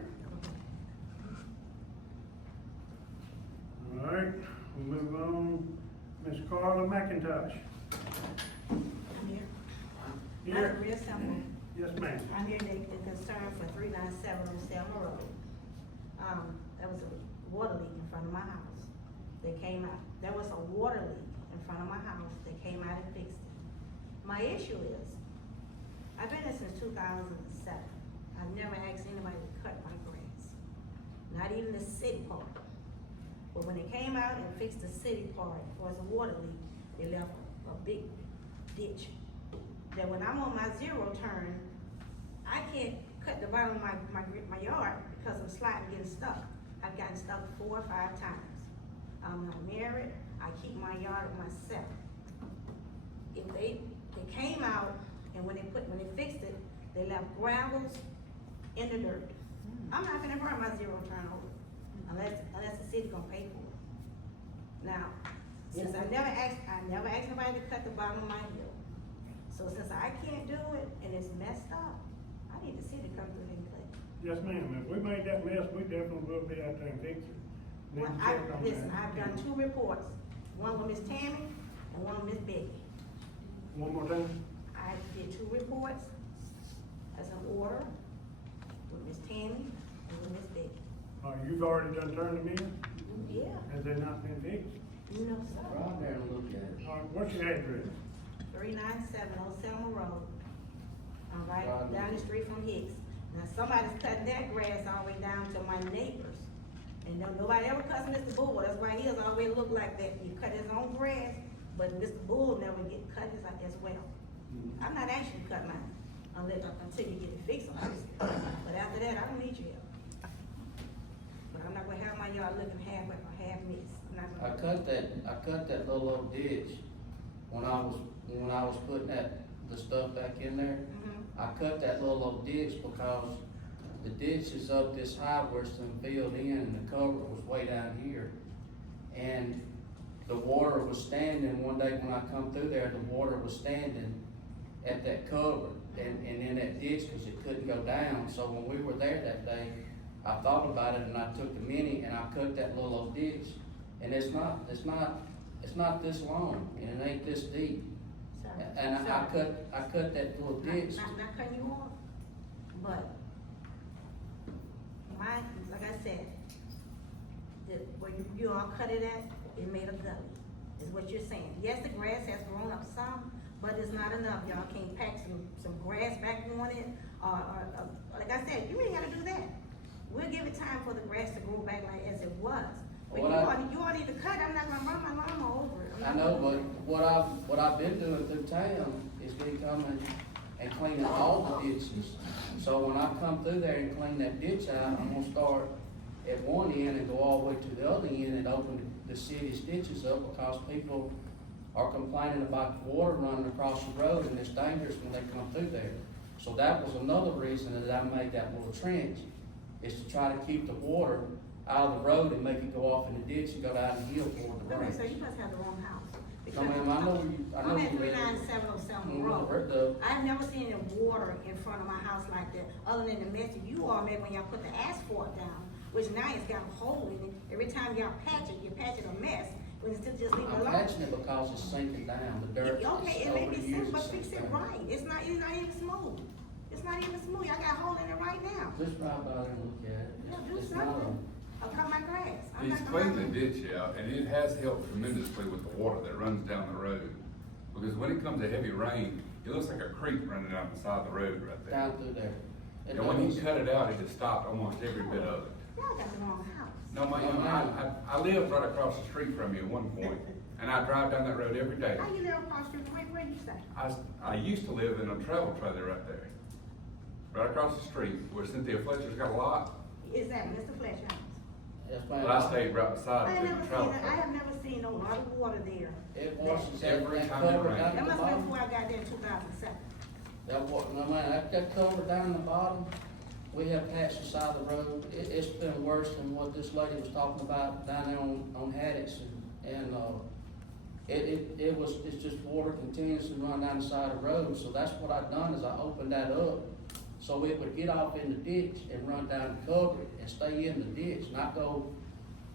All right, we'll move on. Miss Carla McIntosh. I'm here. Here? Real simple. Yes, ma'am. I'm here to make the concern for 397 on Selma Road. There was a water leak in front of my house. They came out, there was a water leak in front of my house. They came out and fixed it. My issue is, I've been here since 2007. I've never asked anybody to cut my grass. Not even the city part. But when they came out and fixed the city part for the water leak, they left a big ditch. That when I'm on my zero turn, I can't cut the bottom of my yard because I'm sliding, getting stuck. I've gotten stuck 4 or 5 times. I'm not married, I keep my yard myself. If they came out and when they fixed it, they left gravels in the dirt. I'm not gonna burn my zero turn over unless the city gonna pay for it. Now, since I never asked nobody to cut the bottom of my hill. So since I can't do it and it's messed up, I need the city to come through and clean. Yes, ma'am. If we made that mess, we definitely will be out there and fix it. Well, I've done 2 reports, one with Miss Tammy and one with Miss Becky. One more time? I did 2 reports as an order with Miss Tammy and with Miss Becky. You've already done turned them in? Yeah. Has they not been fixed? No, sir. Right there and look at it. All right, what's your address? 397 on Selma Road. I'm right down the street from Hicks. Now, somebody's cutting their grass all the way down to my neighbors. And nobody ever cuts Mr. Bull, that's why his always look like that. He cut his own grass, but Mr. Bull never get cut his as well. I'm not asking you to cut mine until you get it fixed, obviously. But after that, I don't need your help. But I'm not gonna have my yard looking half missed. I cut that little old ditch when I was putting the stuff back in there. I cut that little old ditch because the ditch is up this high where it's been filled in and the cover was way down here. And the water was standing, one day when I come through there, the water was standing at that cover and in that ditch because it couldn't go down. So when we were there that day, I thought about it and I took the mini and I cut that little old ditch. And it's not this long and it ain't this deep. And I cut that little ditch. Not cutting you off, but mine, like I said, where you all cut it at, it made a gully, is what you're saying. Yes, the grass has grown up some, but it's not enough. Y'all can't pack some grass back on it, or like I said, you ain't gotta do that. We'll give it time for the grass to grow back like as it was. But you all need to cut, I'm not gonna run my lawnmower over it. I know, but what I've been doing through town is been coming and cleaning all the ditches. So when I come through there and clean that ditch out, I'm gonna start at one end and go all the way to the other end and open the city's ditches up because people are complaining about water running across the road and it's dangerous when they come through there. So that was another reason that I made that little trench, is to try to keep the water out of the road and make it go off in the ditch and go down the hill toward the Okay, branch. so you must have the wrong house. No, ma'am, I know I'm at 397 on Selma road. I've never seen any water in front of my house like that, other than the mess that you all made when y'all put the asphalt down, which now it's got a hole in it. Every time y'all patch it, you patch it a mess, when it's still just leave it I'm alone. patching it because it's sinking down, the dirt. Okay, is it may over be the years, simple, but it's fix it sinking down. right. It's not even smooth. It's not even smooth. Y'all got a hole in it right now. Just drive by there and look at it. Yeah, do It's not something. I'll cut my grass. I'm He's not cleaned gonna- the ditch out, and it has helped tremendously with the water that runs down the road. Because when it comes to heavy rain, it looks like a creek running down the side of the road right there. Down through there. It And when he does. cut it out, it just stopped almost every bit of it. Y'all got the wrong house. No, I lived right across the street from you at one point, and I drive down that road every day. How you live across the street? Where you stay? I used to live in a travel trailer right there, right across the street, where Cynthia Fletcher's got a lot. Is that Mr. Fletcher house? That's But why I stayed right beside I it have in never the seen, travel I trailer. have never seen no lot of water there. it washes Every that time it cover rains. down That the must have been bottom. before I got there in 2007. That wa, no man, that cover down the bottom, we have patched the side of the road. It's been worse than what this lady was talking about down there on Haddix and, it's just water continuously run down the side of the road. So that's what I've done is I opened that up so it would get off in the ditch and run down the cover and stay in the ditch, not go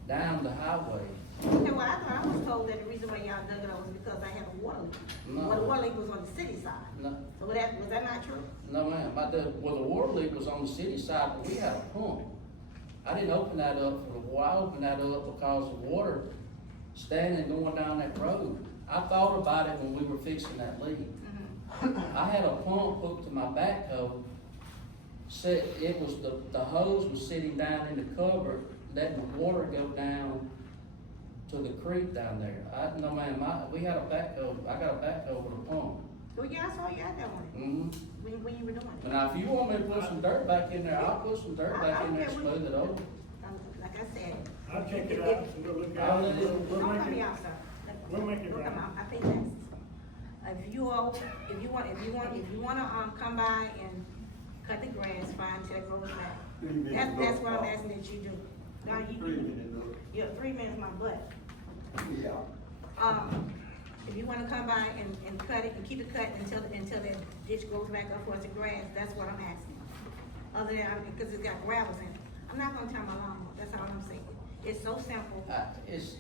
down the highway. Okay, well, I was told that the reason why y'all dug it up was because I had a water leak. No. Well, the water leak was on the city side. No, So was that not true? no ma'am, the water leak was on the city side, but we had a pump. I didn't open that up for the water, I opened that up because the water standing going down that road. I thought about it when we were fixing that leak. I had a pump hooked to my backhoe, said it was, the hose was sitting down in the cover, letting the water go down to the creek down there. No man, we had a backhoe, I got a backhoe with a pump. Well, yeah, I saw you out there one, Mm-hmm. when you were doing it. But now, if you want me to put some dirt back in there, I'll put some dirt back in there and smooth it over. Like I said. I'll check it out, and we'll look I'll at let it, it- we'll Don't make cut me it, off, sir. we'll make it We'll right. come out. I think that's, if you wanna, come by and cut the grass, fine, till it grows back. 3 minutes. That's what I'm asking that you do. Now, 3 minutes, look. you're 3 minutes my butt. Yeah. If you wanna come by and cut it and keep it cut until the ditch goes back up towards the grass, that's what I'm asking. Other than, because it's got gravels in it. I'm not gonna turn my lawn off, that's all I'm saying. It's so simple, It's,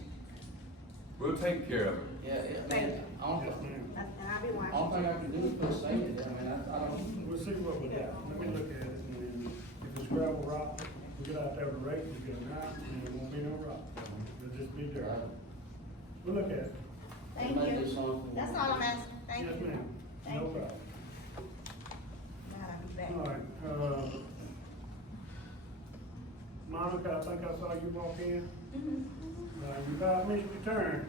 We'll take care of it. yeah, man, only Yes, ma'am. and I'll be watching. thing I can do is put sand in there, I mean, I don't, We'll see what we got. Let me look at it, and then if it's gravel rock, we get out there with a rake, we get them out, and there won't be no rock. It'll just be dirt. We'll look at it. Thank Might do you. something. That's all I'm asking, thank you. Yes, ma'am. Thank No you. problem. Now I'll be back. All right, Monica, I think I saw you walk in. You about missed your turn.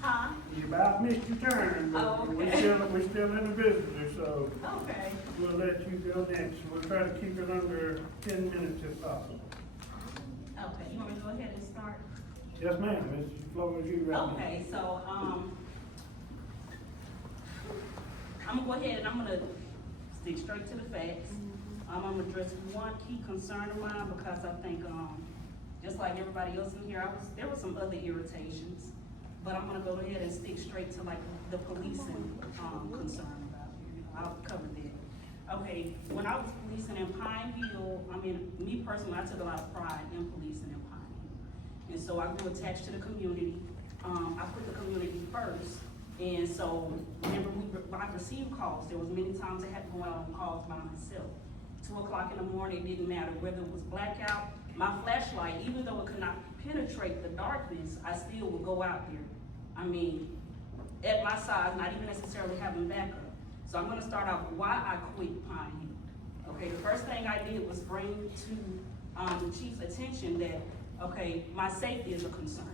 Huh? You about missed your turn. but Oh, We okay. still in the visitor, so Okay. we'll let you go next. We'll try to keep it under 10 minutes if possible. Okay, you want me to go ahead and start? Yes, ma'am, Mrs. Flo, is you ready? Okay, so, I'm gonna go ahead and I'm gonna stick straight to the facts. I'm gonna address one key concern of mine because I think, just like everybody else in here, there were some other irritations. But I'm gonna go ahead and stick straight to like the policing, concern about here. I'll cover that. Okay, when I was policing in Pine Hill, I mean, me personally, I took a lot of pride in policing in Pine Hill. And so I grew attached to the community. I put the community first. And so whenever I received calls, there was many times I had to go out on calls by myself. 2 o'clock in the morning, it didn't matter whether it was blackout. My flashlight, even though it could not penetrate the darkness, I still would go out there. I mean, at my size, not even necessarily having backup. So I'm gonna start out with why I quit Pine Hill. Okay, the first thing I did was bring to the chief's attention that, okay, my safety is a concern.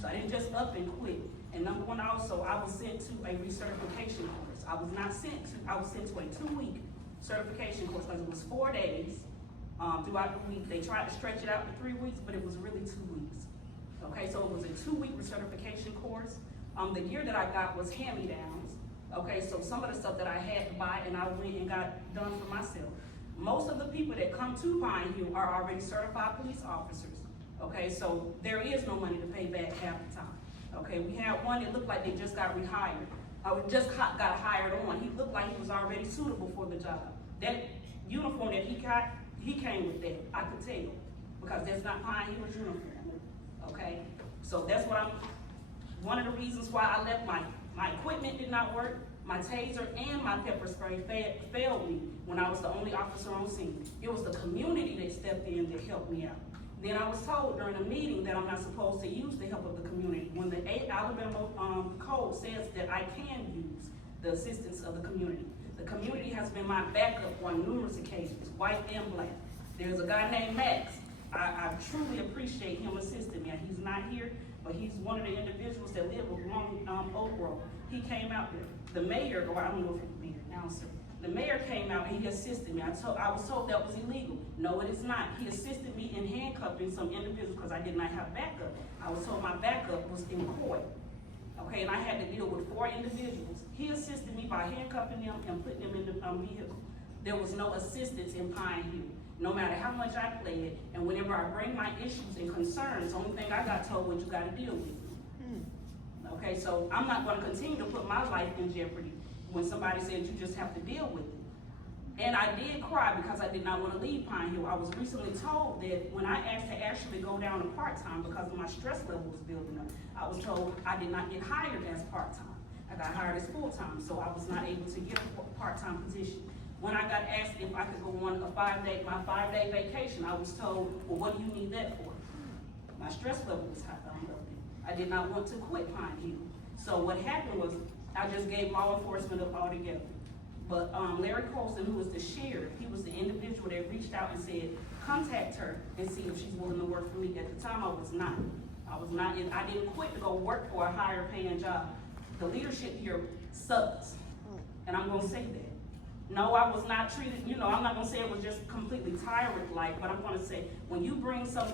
So I didn't just up and quit. And number one, also, I was sent to a recertification course. I was sent to a 2-week certification course because it was 4 days throughout the week. They tried to stretch it out to 3 weeks, but it was really 2 weeks. Okay, so it was a 2-week recertification course. The gear that I got was hand-me-downs. Okay, so some of the stuff that I had to buy and I went and got done for myself. Most of the people that come to Pine Hill are already certified police officers. Okay, so there is no money to pay back half the time. Okay, we had one that looked like they just got rehired. just got hired on. He looked like he was already suitable for the job. That uniform that he got, he came with that, I could tell, because that's not Pine Hill's uniform, okay? So that's what one of the reasons why I left. My equipment did not work, my taser and my pepper spray failed me when I was the only officer on scene. It was the community that stepped in that helped me out. Then I was told during a meeting that I'm not supposed to use the help of the community, when the Alabama code says that I can use the assistance of the community. The community has been my backup on numerous occasions, white and black. There's a guy named Max. I truly appreciate him assisting me. He's not here, but he's one of the individuals that live along Oak Grove. He came out there. The mayor, or I don't know if it's the mayor now, sir. The mayor came out and he assisted me. I was told that was illegal. No, it is not. He assisted me in handcuffing some individuals because I did not have backup. I was told my backup was in court. Okay, and I had to deal with 4 individuals. He assisted me by handcuffing them and putting them in the vehicle. There was no assistance in Pine Hill, no matter how much I pled. And whenever I bring my issues and concerns, the only thing I got told was you got to deal with it. Okay, so I'm not going to continue to put my life in jeopardy when somebody said you just have to deal with it. And I did cry because I did not want to leave Pine Hill. I was recently told that when I asked to actually go down to part-time because my stress level was building up, I was told I did not get hired as part-time. I got hired as full-time, so I was not able to get a part-time position. When I got asked if I could go on my 5-day vacation, I was told, well, what do you need that for? My stress level was high. I did not want to quit Pine Hill. So what happened was I just gave law enforcement up altogether. But Larry Colson, who was the sheriff, he was the individual that reached out and said, contact her and see if she's willing to work for me. At the time, I was not. I didn't quit to go work for a higher paying job. The leadership here sucks. And I'm gonna say that. No, I was not treated, I'm not gonna say it was just completely tyrant-like, but I'm gonna say, when you bring some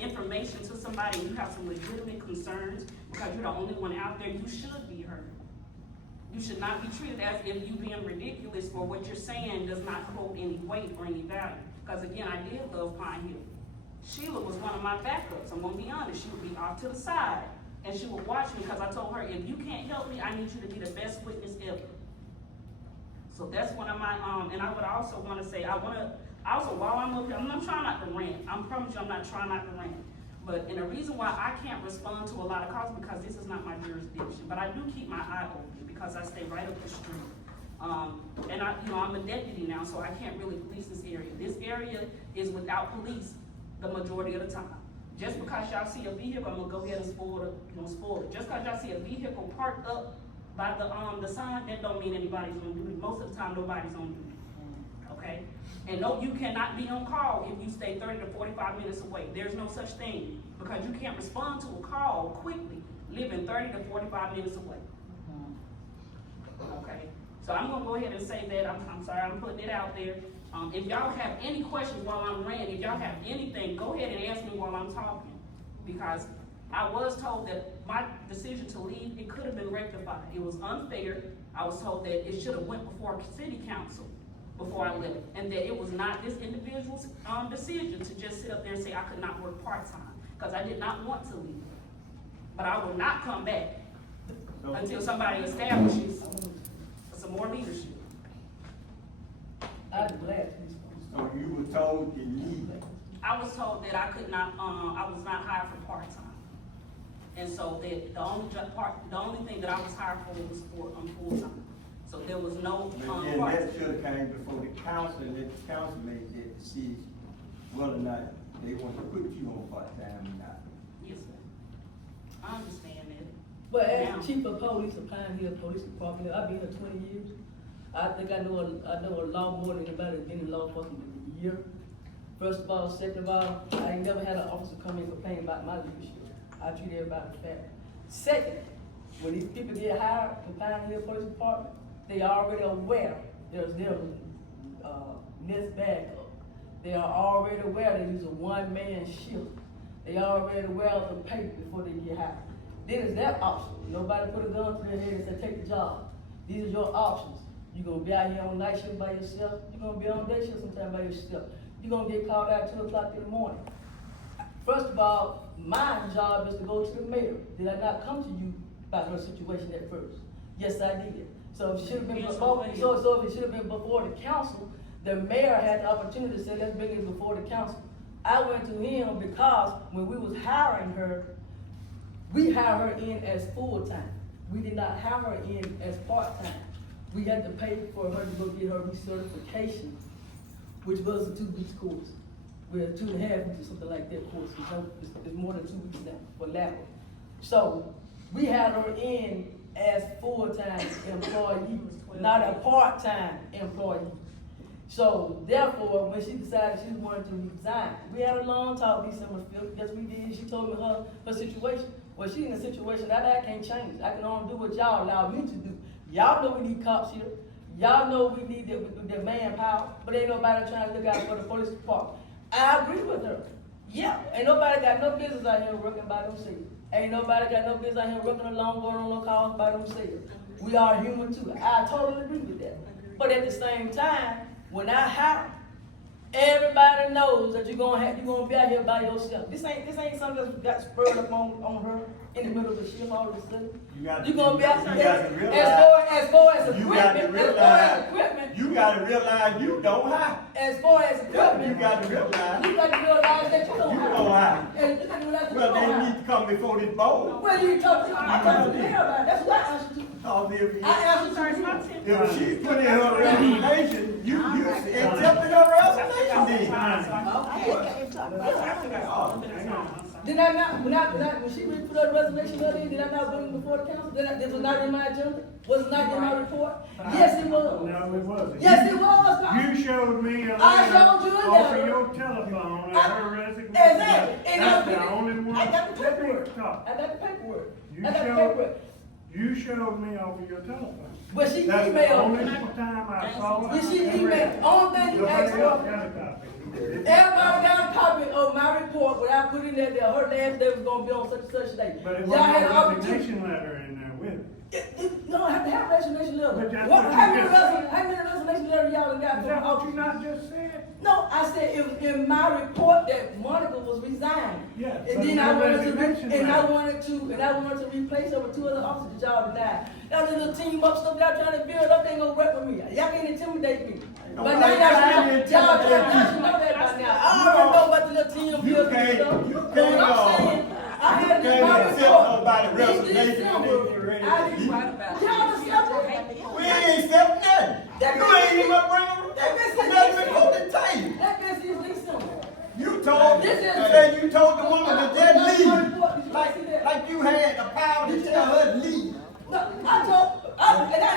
information to somebody and you have some legitimate concerns, because you're the only one out there, you should be heard. You should not be treated as if you being ridiculous for what you're saying does not hold any weight or any value. Because again, I did love Pine Hill. Sheila was one of my backups. I'm gonna be honest, she would be off to the side and she would watch me because I told her, if you can't help me, I need you to be the best witness ever. So that's one of my, and I would also want to say, while I'm up here, I'm trying not to rant. I promise you I'm not trying not to rant. And the reason why I can't respond to a lot of calls because this is not my jurisdiction, but I do keep my eye open because I stay right up the street. And I'm a deputy now, so I can't really police this area. This area is without police the majority of the time. Just because y'all see a vehicle, I'm gonna go ahead and spoil it. Just because y'all see a vehicle parked up by the sign, that don't mean anybody's on duty. Most of the time, nobody's on duty, okay? And no, you cannot be on call if you stay 30 to 45 minutes away. There's no such thing, because you can't respond to a call quickly living 30 to 45 minutes away. Okay, so I'm gonna go ahead and say that, I'm sorry, I'm putting it out there. If y'all have any questions while I'm ranting, if y'all have anything, go ahead and ask me while I'm talking, because I was told that my decision to leave, it could have been rectified. It was unfair. I was told that it should have went before city council before I left, and that it was not this individual's decision to just sit up there and say I could not work part-time, because I did not want to leave. But I will not come back until somebody establishes some more leadership. I'd be glad to. So you were told to leave? I was told that I could not, I was not hired for part-time. And so that the only thing that I was hired for was for full-time. So there was no But then that should have came before the council, and let the council make that decision whether or not they want to put you on part-time or not. Yes, sir. I understand that. But as chief of police of Pine Hill Police Department, I've been here 20 years. I think I know a lot more than anybody that's been in law enforcement in a year. First of all, second of all, I ain't never had an officer come in complain about my leadership. I treat everybody fair. Second, when these people get hired to Pine Hill Police Department, they are already aware there's next backup. They are already aware they use a one-man shift. They are already aware of the pay before they get hired. Then it's their option. Nobody put a gun to their head and say, take the job. These are your options. You're gonna be out here on night shift by yourself. You're gonna be on day shift sometime by yourself. You're gonna get called out at 2 o'clock in the morning. First of all, my job is to go to the mayor. Did I not come to you about her situation at first? Yes, I did. So if it should have been before, so if it should have been before the council, the mayor had the opportunity to say, let's bring it before the council. I went to him because when we was hiring her, we hired her in as full-time. We did not hire her in as part-time. We had to pay for her to go get her recertification, which was a 2-week course. Well, 2.5 weeks or something like that course. It's more than 2 weeks now for lateral. So we had her in as full-time employee, not a part-time employee. So therefore, when she decided she wanted to resign, we had a long talk December 5th. Yes, we did. She told me her situation. Well, she's in a situation that I can't change. I can only do what y'all allow me to do. Y'all know we need cops here. Y'all know we need the manpower, but ain't nobody trying to look out for the police department. I agree with her. Yeah, ain't nobody got no business out here working by themselves. Ain't nobody got no business out here working alone, going on no calls by themselves. We are human too. I totally agree with that. But at the same time, when I hire, everybody knows that you're gonna be out here by yourself. This ain't something that's got spurred up on her in the middle of the shift all of a sudden. You're gonna be out there as far as equipment. You gotta realize you don't hire. As far as equipment, You gotta realize that you don't hire. And you gotta realize Well, you don't they hire. need to come before this board. Well, you talk to me about it. That's what I answered you. I answered you. If she put in her resignation, you accepted her resignation Did I not, when she put her resignation letter in, did I not bring it before the council? This was not in my agenda? Was it not in my report? Yes, it was. No, it wasn't. Yes, it was. You showed me a letter I showed you a off letter. of your telephone and her resignation. Exactly. And That's the only one. I got the Let me paperwork. talk. I got the paperwork. You I got the showed- paperwork. You showed me off of your telephone. But she That's the emailed only me. time I saw it. Did she email? Only thing you Nobody asked else for. got a copy. Everybody got a copy of my report, what I put in there, that her last day was gonna be on such and such day. But it Y'all had an wasn't a opportunity. resignation letter in there with it. You don't have to have a resignation letter. But that's What, what how you many just said. resignation letters y'all done got Is from that what office? you not just said? No, I said it was in my report that Monica was resigned. Yes, And but then no I wanted resignation to, letter. and I wanted to replace her with 2 other officers that y'all denied. That little team up stuff y'all trying to build up ain't gonna work with me. Y'all can't intimidate me. But now y'all should know that by now. I already know about the little team building and stuff. you But can't, what I'm saying, I had it in my accept report. nobody In resignation December, when they get ready I to didn't- leave. Y'all accepted it. We ain't accept nothing. You ain't even bring nothing before the table. That message is December. You told the woman to just leave. Like you had the power to tell her to leave. No, and I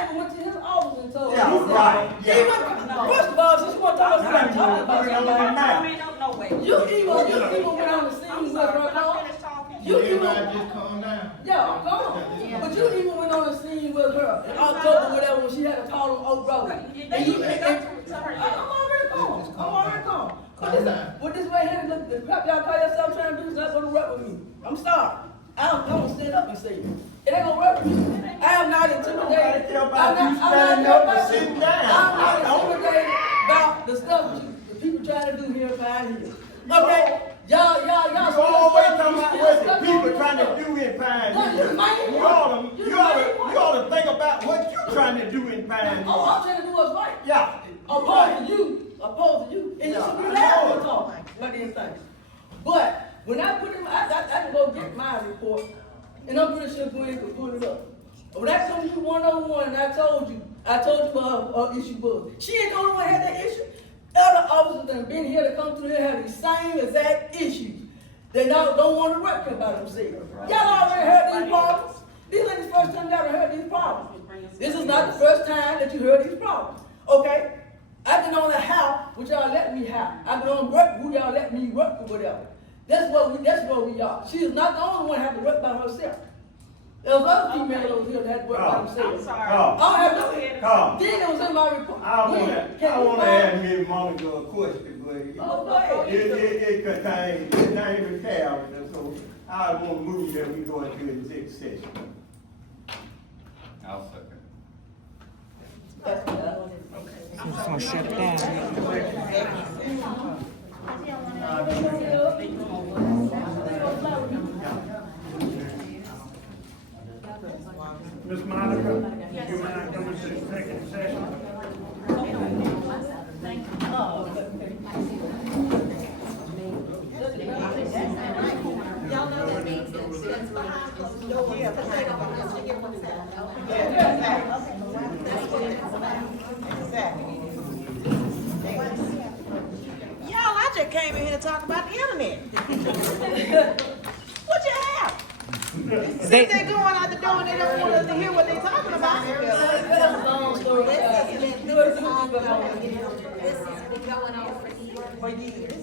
even went to his office and told him. Yeah, He said, right, yeah. First of all, since you want to talk about talking about Put it on my somebody, mouth. No way. you even went on the scene with her call. You even, just calm down. yeah, come on. But you even went on the scene with her in October, whatever, when she had a call on Oak Road. And you, I'm already calm. But this way here, the crap y'all call yourself trying to do is not gonna work with me. I'm sorry. I'm gonna stand up and say it. It ain't gonna work with me. I am not intimidated. I'm not intimidated about the stuff the people trying to do here in Pine Hill. Okay? Y'all You always talking about what the people trying to do in Pine Hill. You ought to think about what you trying to do in Pine Hill. Oh, I'm trying to do what's right. Yeah. Opposed to you. And you should be laughing and talking about these things. But when I put in, I can go get my report, and I'm pretty sure Gwen can pull it up. When I come to you one-on-one, and I told you what her issue was. She ain't the only one that had that issue. Other officers that have been here to come through here have the same exact issues. They don't want to work here by themselves. Y'all already heard these problems. This ain't the first time y'all heard these problems. This is not the first time that you heard these problems. Okay? I can only have what y'all let me have. I can only work who y'all let me work with, whatever. That's where we are. She is not the only one that have to work by herself. There's other females over here that have to work by themselves. I'm sorry. I don't have to. Come. Then it was in my report. I want to ask Ms. Monica a question, but Oh, go ahead. it contains the name and character, so I want to move that we go into executive session. I'll second. I'm just gonna shut it down. Ms. Monica? You and I go into executive session. Y'all know that means that's behind closed doors, because they don't want us to hear what's happening. That's what it's about. Y'all, I just came in here to talk about the internet. What you have? See, they going out the door and they don't want us to hear what they talking about. This has been going on for years.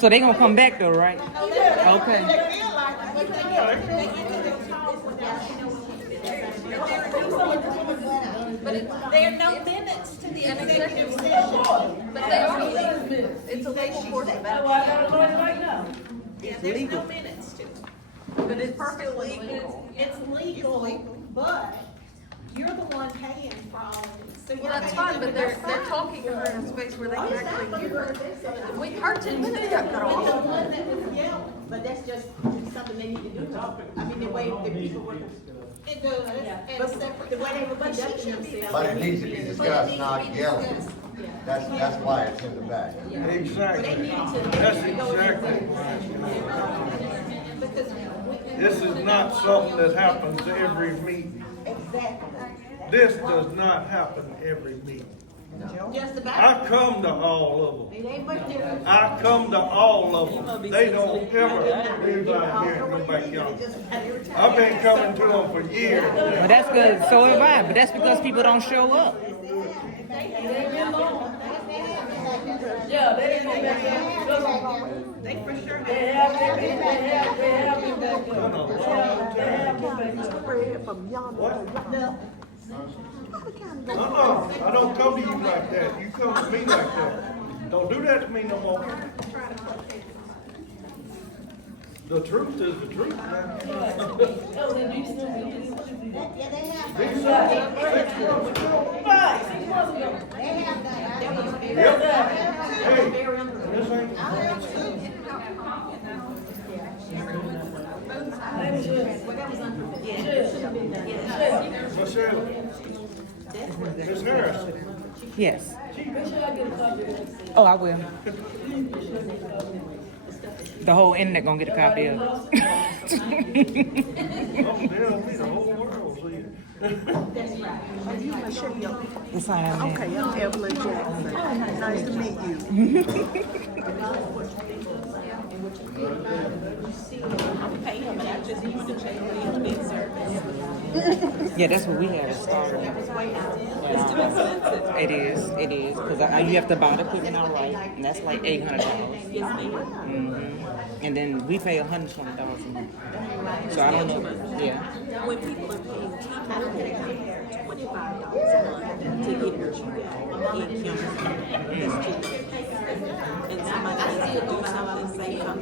So they gonna come back though, right? Okay. But there are no minutes to the executive session. But they are legal. It's a legal course of action. Yeah, there's no minutes to it. But it's perfectly legal. It's legal, but you're the one paying from. So Well, that's fine, but they're talking to her in a space where they can actually hear her. We, her 10 minutes got cut With the off. one that was yelling, but that's just something they need to do. I mean, the way the people were. It does, and separate, the way they were conducting themselves. But it needs to be discussed, not yelling. That's why it's in the back. Exactly. That's exactly. This is not something that happens every meeting. This does not happen every meeting. Just about. I come to all of them. It ain't much different. I come to all of them. They don't ever do like here in the backyard. I've been coming to them for years. Well, that's good. So have I, but that's because people don't show up. Yeah, they didn't go back there. They for sure They have been back there. I don't come to you like that. You come to me like that. Don't do that to me no more. The truth is the truth, man. Yeah, they have. These are 6 months ago. Right, 6 months ago. They have that. Yep. Hey, this ain't. Miss Harris. Yes. Make sure I get a copy of that. Oh, I will. The whole internet gonna get a copy of it. Oh, damn, me, the whole world see it. That's right. Are you Michelle? It's on our Okay, net. I'm Evelyn Jackson. Nice to meet you. I'm paying them, and I just use the check for the service. Yeah, that's what we have started. It's too expensive. It is, because you have to buy the equipment outright, and that's like $800. Yes, ma'am. And then we pay $120 a month. So I don't know, yeah. When people are paying $25 a month to get what you got in county, and somebody still do something, say, come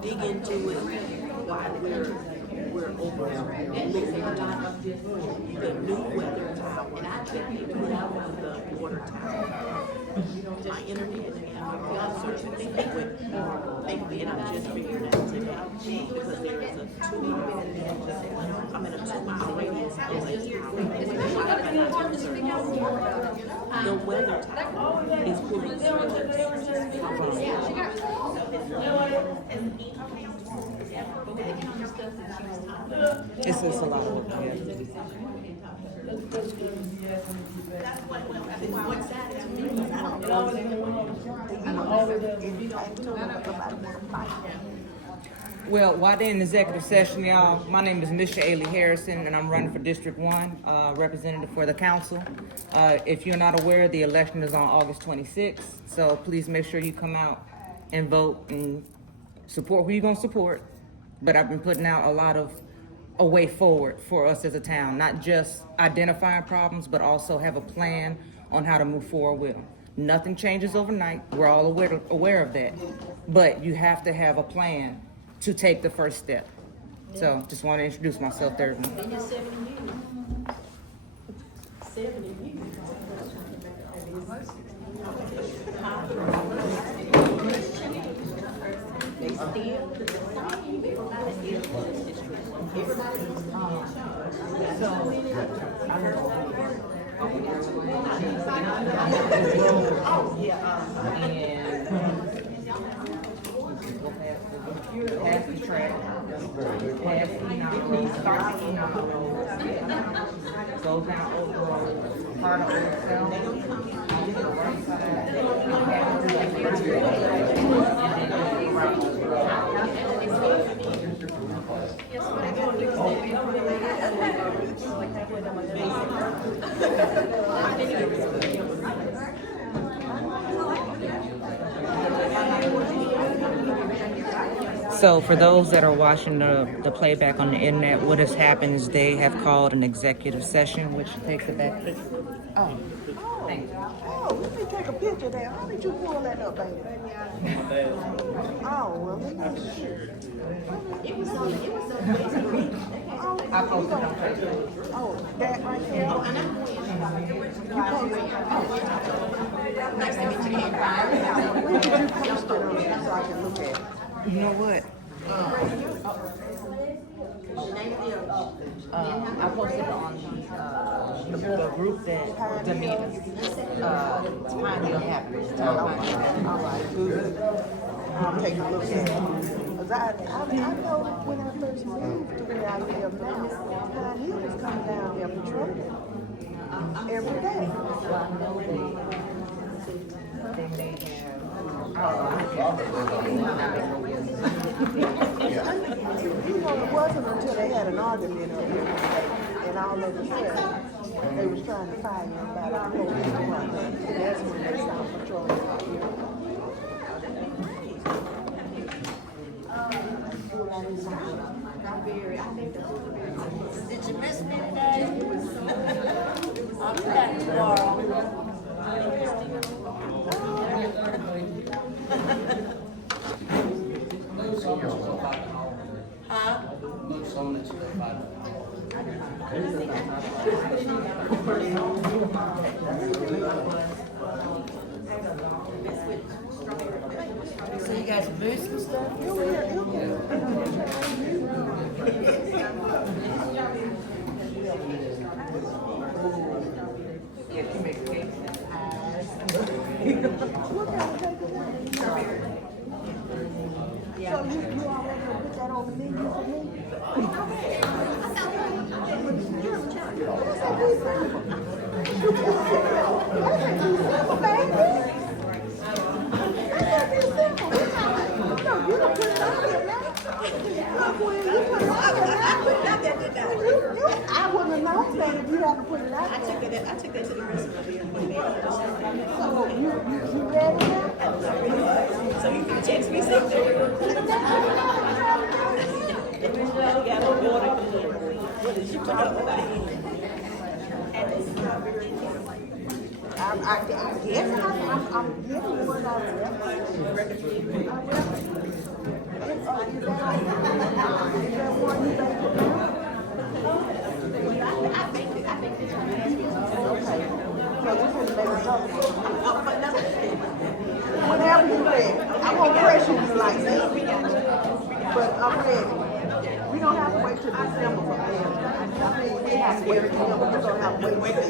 dig into it while we're over looking at the new weather tower, and I took you to the water tower. My internet and the other search thing with, and I'm just figuring out today, because there is a 2-minute, I'm in a 2-mile radius. The weather tower is pulling It's just a lot of work. Yeah. That's what side to me, I don't know. Well, while they're in executive session, y'all, my name is Mr. Ailey Harrison, and I'm running for District 1, representative for the council. If you're not aware, the election is on August 26th, so please make sure you come out and vote and support who you're going to support. But I've been putting out a way forward for us as a town, not just identifying problems, but also have a plan on how to move forward with them. Nothing changes overnight. We're all aware of that. But you have to have a plan to take the first step. So just want to introduce myself to everyone. Been here 70 years. 70 years. They still, everybody still in this district. Everybody's supposed to be in charge. Oh, yeah, Pass the track, pass starts goes down Old Road, part of Old Town, on the right side, So for those that are watching the playback on the internet, what has happened is they have called an executive session, which takes it back. Oh, thank you. Oh, let me take a picture there. How did you pull that up, baby? Oh, well, let me see. it was on Facebook. I posted on Facebook. Oh, that right there? Oh, and I'm going. You posted? Nice to meet you. When did you post it on so I can look at it? You know what? I posted on the group that Demetrius, Pioneer Happiness. All right, good. I'll take a look at it. 'Cause I know when I first moved to where I live now, Pioneer was coming down there patrolling every day. You know, it wasn't until they had an argument up here, and all of a sudden, they was trying to fire him about our police department. That's when they started patrolling out here. Did you miss me today? I'll be back tomorrow. Huh? Looks on its way. So you got some boots and stuff? So you already gonna put that on the menu for me? I wouldn't have known that if you hadn't put it out. I took that to the restaurant here and put it in. So you ready now? So you can text me something. Got a water. What did you put up about it? And it's not very I guess I'm getting what I read. Is that one you baked it now? I baked it. Okay. So you put it another whenever you're ready. I'm gonna pressure you like that. But I'm ready. We don't have to wait till December for that. I mean, we have to wait till December. We're gonna have to wait till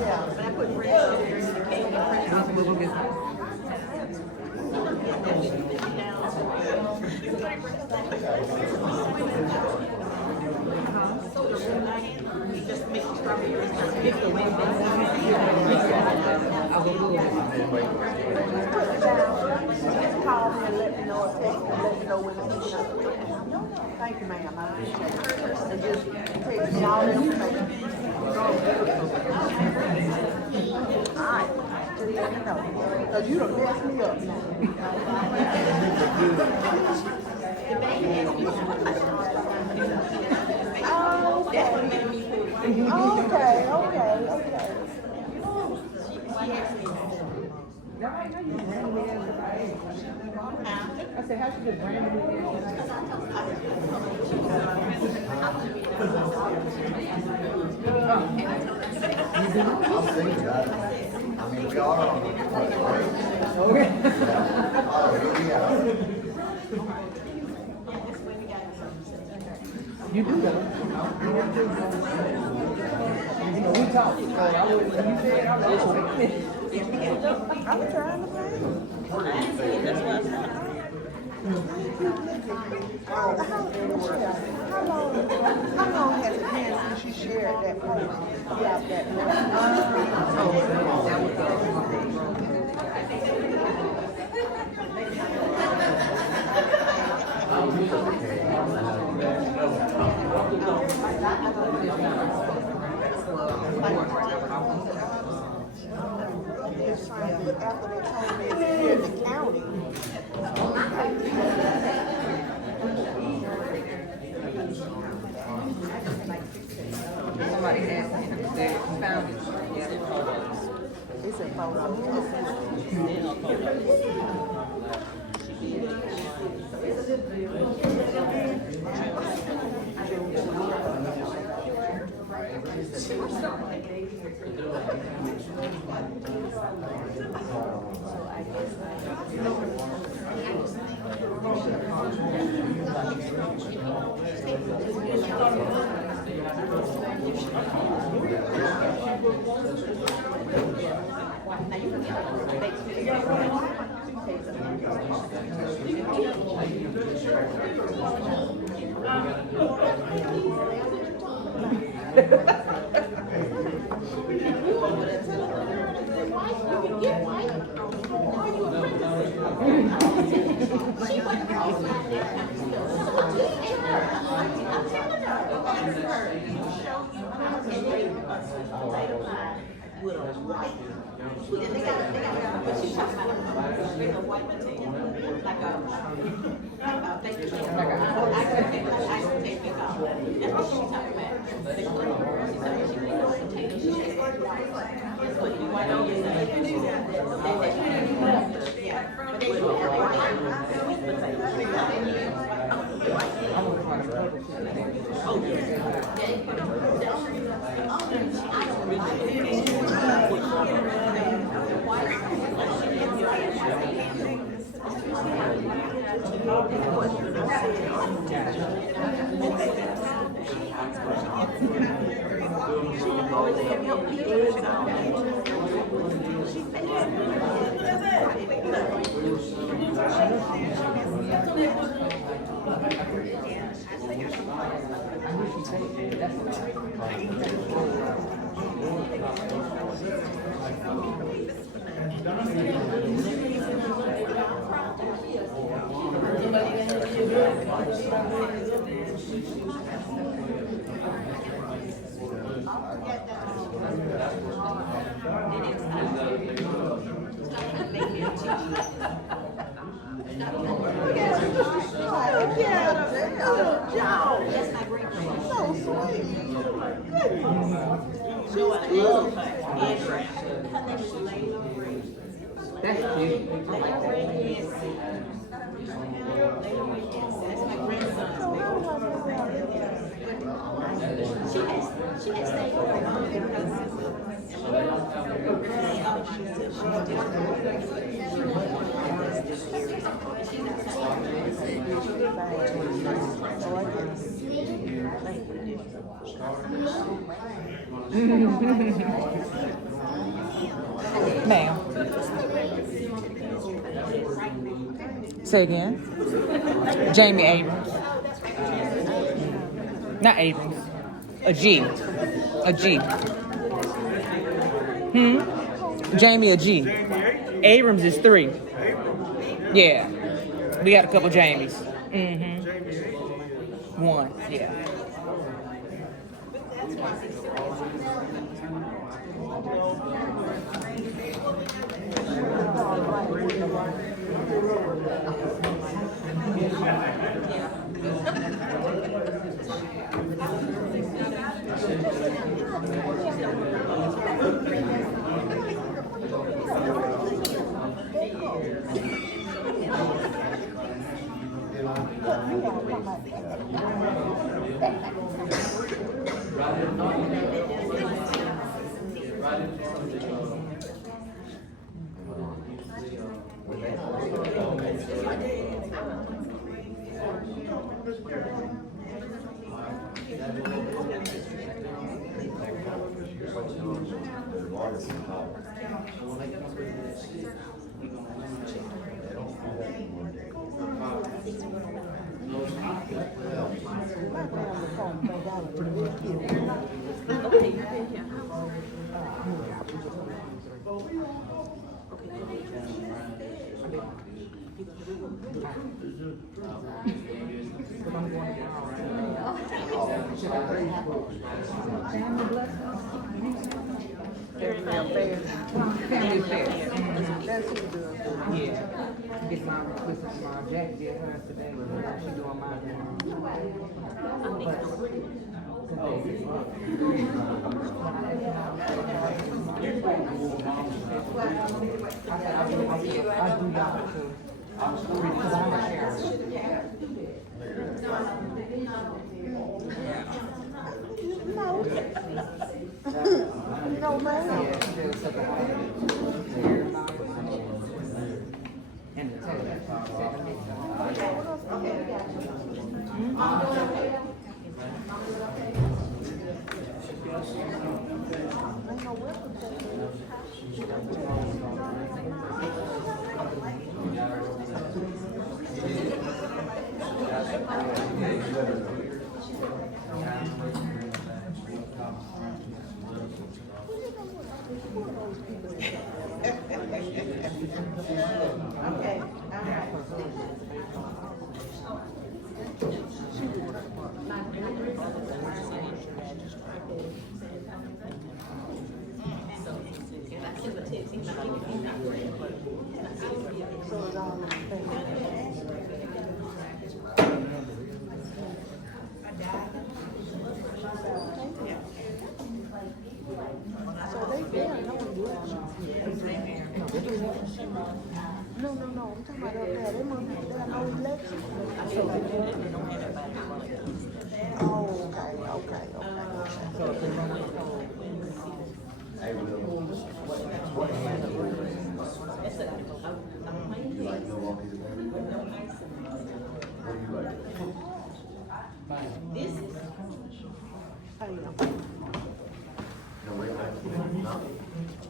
yeah. But I put bread in the cake and we just make the strawberries, just pick the way Just call me and let me know, or text me and let me know when it's done. Thank you, ma'am. I appreciate it. And just text me all the information. All right. Just let me know. Because you done messed me up now. Okay. I said, how should it randomly? I mean, we are on the front page. Oh, yeah. You do that. You know, we talked before. I was, when you said, I was like, wait a minute. I was trying to play. That's why I said. How long has it been since you shared that post about that? After they told me it's here in the county. Somebody asked me if they found it. Yeah, they photos. They said photos. That's cute. I like She has stayed over. Ma'am. Say again. Jamie Abrams. Not Abrams. A G. A G. Jamie a G. Abrams is 3. Yeah. We got a couple Jamies. 1. Yeah. Family affairs. That's who does. Yeah. Get my Jack did hers today, but she doing mine No, man. And the Okay, all right. So they fair, no elections. No, I'm talking about up there, they must, there are no elections. Oh, okay.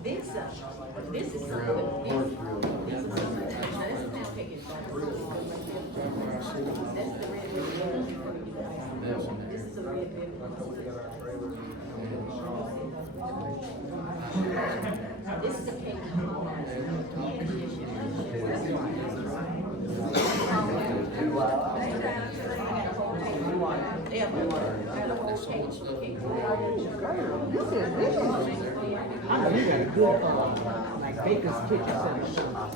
This is. This is something. This is something. That's now taking That's the red ribbon. This is a red ribbon. This is a cake. I know you got a good like Baker's Kitchen Center. I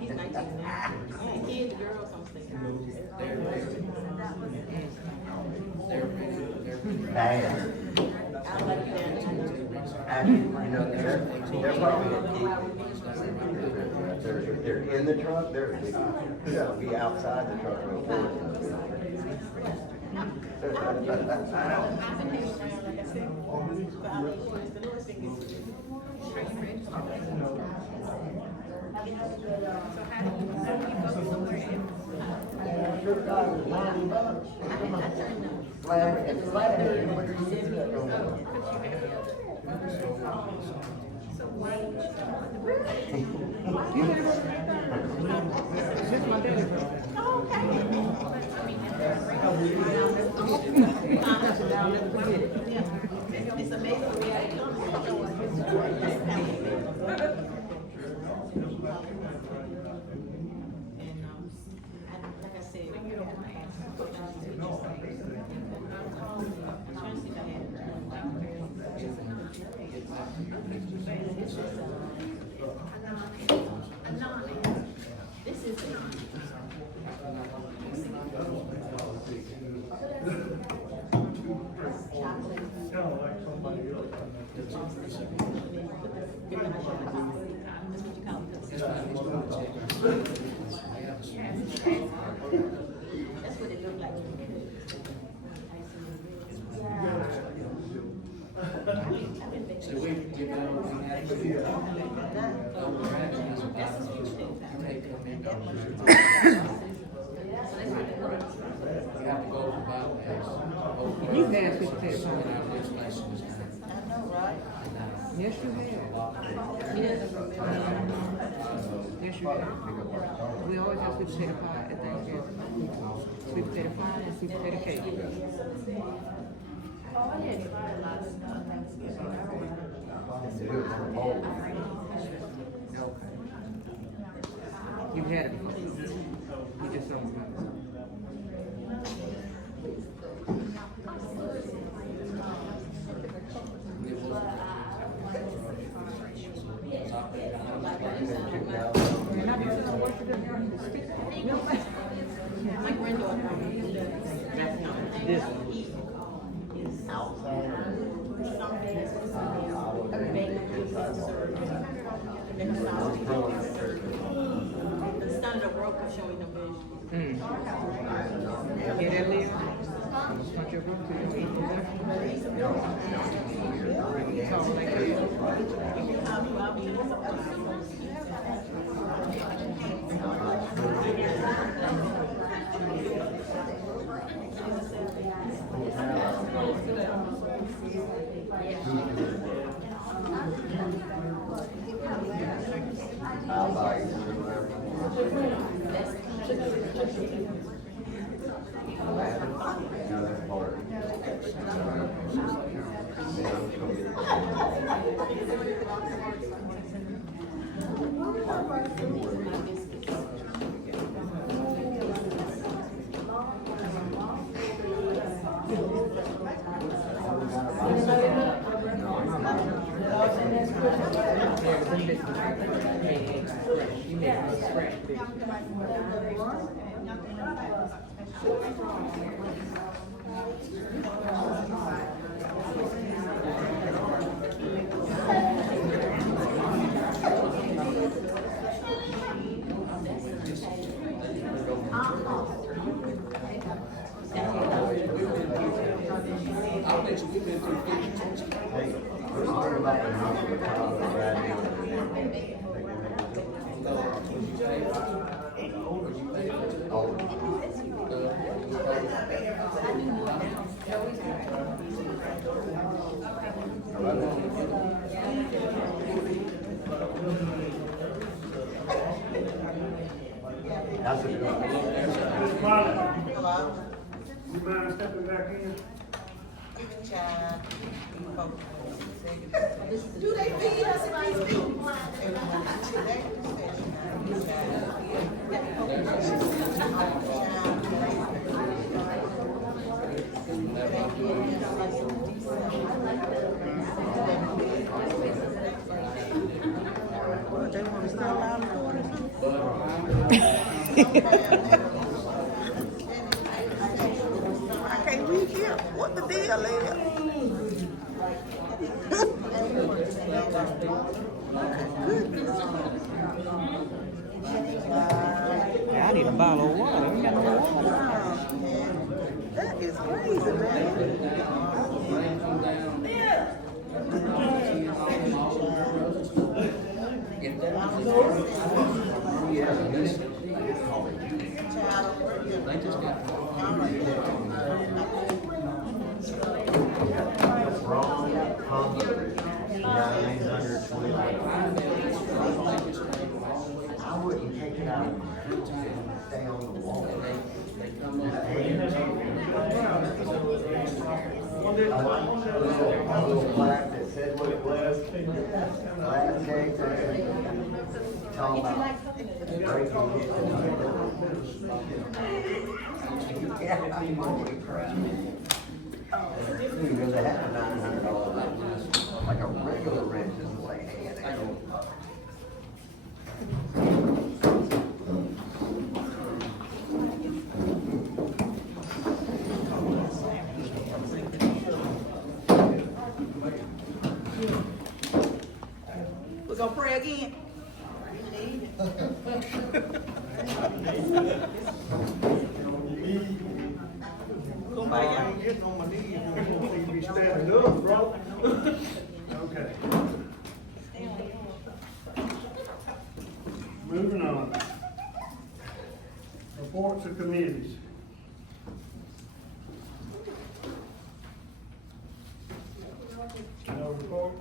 He's 19 now. He's the girls on stage. bad. And, you know, they're probably, if they're in the truck, you gotta be outside the truck real quick. It's amazing we had like I said, you don't want to ask questions to just this is that's what it looked like. So we get down, we have to do it. We have to go to bypass. You've asked me to pay a fine. I know, right? Yes, you have. Yes, you have. We always have sweet potato pie at Thanksgiving. Sweet potato pie and sweet potato cake. You've had it before. You just don't remember. My granddaughter This is out. Some days it's the standard of work was showing them vision. Get that, Leah? I'm gonna punch your book to you. Talk like I'll buy you. No, that's hard. I'll let you get into the Hey, what about the house with the child right now? Would you pay? Would you pay? That's a good one. Ms. Marley, you mind stepping back in? Child, Do they feed us if I speak? They want to start loud and recording I can't reach here. What the deal is? need a bottle of water. We got no water. Wow, man. That is crazy, man. I wouldn't take it out and stay on the wall. A little plaque that said what it was. Last day, talking about breaking it. Because they have a $900 like a regular rent is the way. We're gonna pray again. I'm getting on my knees, I don't need to be standing up, bro. Okay. Moving on. Reports of committees. No reports?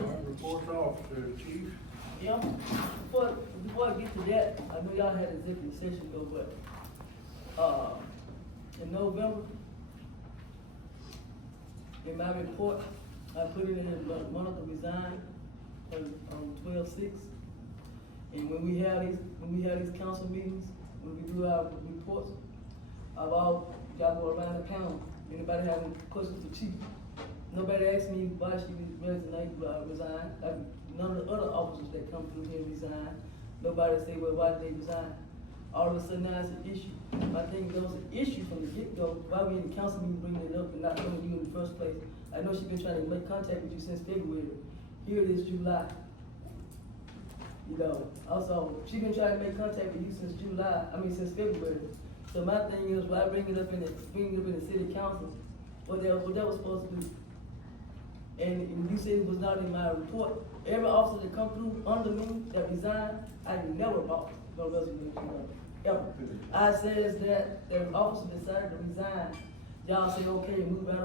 All right, reports officer, chief. Yeah, before I get to that, I know y'all had executive session though, but, in November, in my report, I put it in Monica resigned on 12/6. And when we have these council meetings, when we do our reports, y'all go around the panel, anybody have any questions for chief? Nobody asked me why she resigned, like, none of the other officers that come through here resign. Nobody say, well, why did they resign? All of a sudden now it's an issue. I think there was an issue from the get-go, why we in the council meeting bringing it up and not coming to you in the first place. I know she's been trying to make contact with you since February. Here it is July. You know, also, she's been trying to make contact with you since since February. So my thing is, why bring it up in the city council, what that was supposed to do. And you said it was not in my report. Every officer that come through under me that resigned, I never bought no resignation letter, ever. I says that if an officer decided to resign, y'all say, okay, move right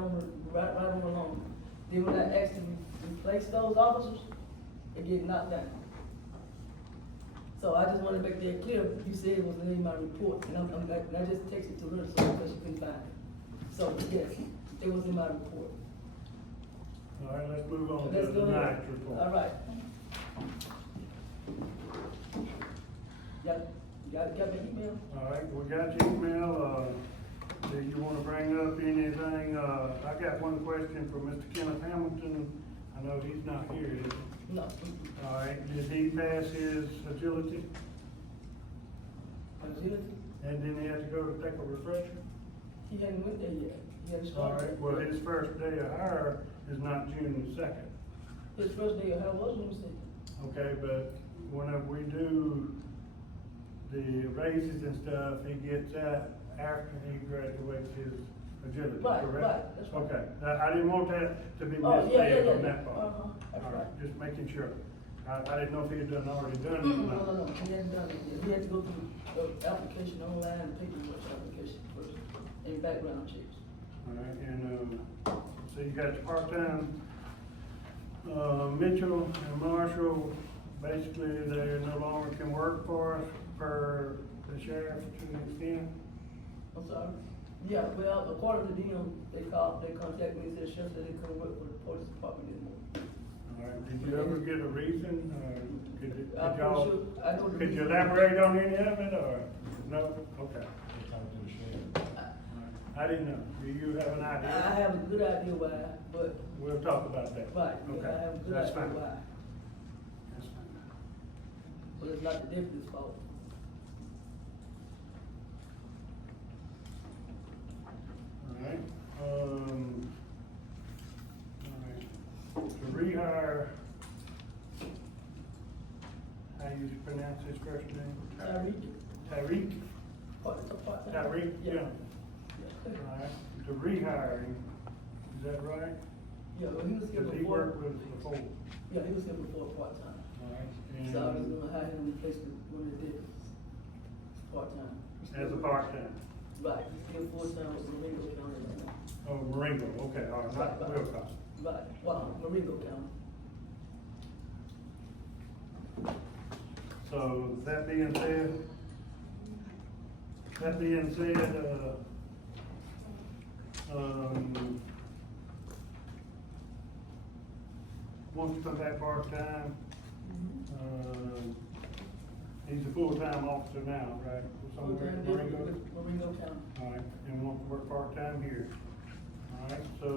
on along. Then when I asked to replace those officers, it get knocked down. So I just want to make that clear. You said it was in my report, and I just texted to her so because she couldn't find it. So yes, it was in my report. All right, let's move on Let's to go the ahead. ninth report. All right. Got my email? All right, we got your email. Do you want to bring up anything? I got one question for Mr. Kenneth Hamilton. I know he's not here, is he? No. All right, did he pass his agility? Agility? And then he had to go to take a refresher? He hadn't went there yet. He hadn't All started. right, well, his first day of hire is not June the 2nd. His first day of hire was Wednesday. Okay, but whenever we do the raises and stuff, he gets that after he graduates his agility, Right, correct? right, that's right. Okay, I didn't want that to be Oh, misstated yeah, on that part. Uh-huh, that's All right. Just making sure. I didn't know if he had already done it or No, not. no, he hadn't done it yet. He had to go through the application online and paperwork application first, and background checks. All right, and, so you got your part-time, Mitchell and Marshall, basically they no longer can work for us per the sheriff to an extent. I'm sorry? Yeah, well, according to them, they contacted me and said, Sheriff said they couldn't work for the police department anymore. All right, did you ever get a reason, I'm pretty sure, I know the could you reason. elaborate on any of it, or, no? Okay. I didn't know, do you have an idea? I have a good idea why, but. We'll talk about that. Right, Okay, I have a good that's idea fine. why, That's fine. but it's not the deputy's fault. All right, to rehire you pronounce his first name? Tyreek. Tyreek? Part-time. Tyreek Yeah. Jones. All right, to rehire him, is that right? Yeah, well, he was here Because he before. worked with us before. Yeah, he was here before part-time. All right, So I was and gonna hire him to replace one of the deputies, part-time. as a part-time. Right, he's still full-time with Marengo County right now. Oh, Marengo, okay, all right, not Wilcox. Right, wow, Marengo County. So, that being said, wants to come back part-time. He's a full-time officer now, right? Somewhere in Full-time Marengo? deputy with Marengo County. All right, and wants to work part-time here. All right, so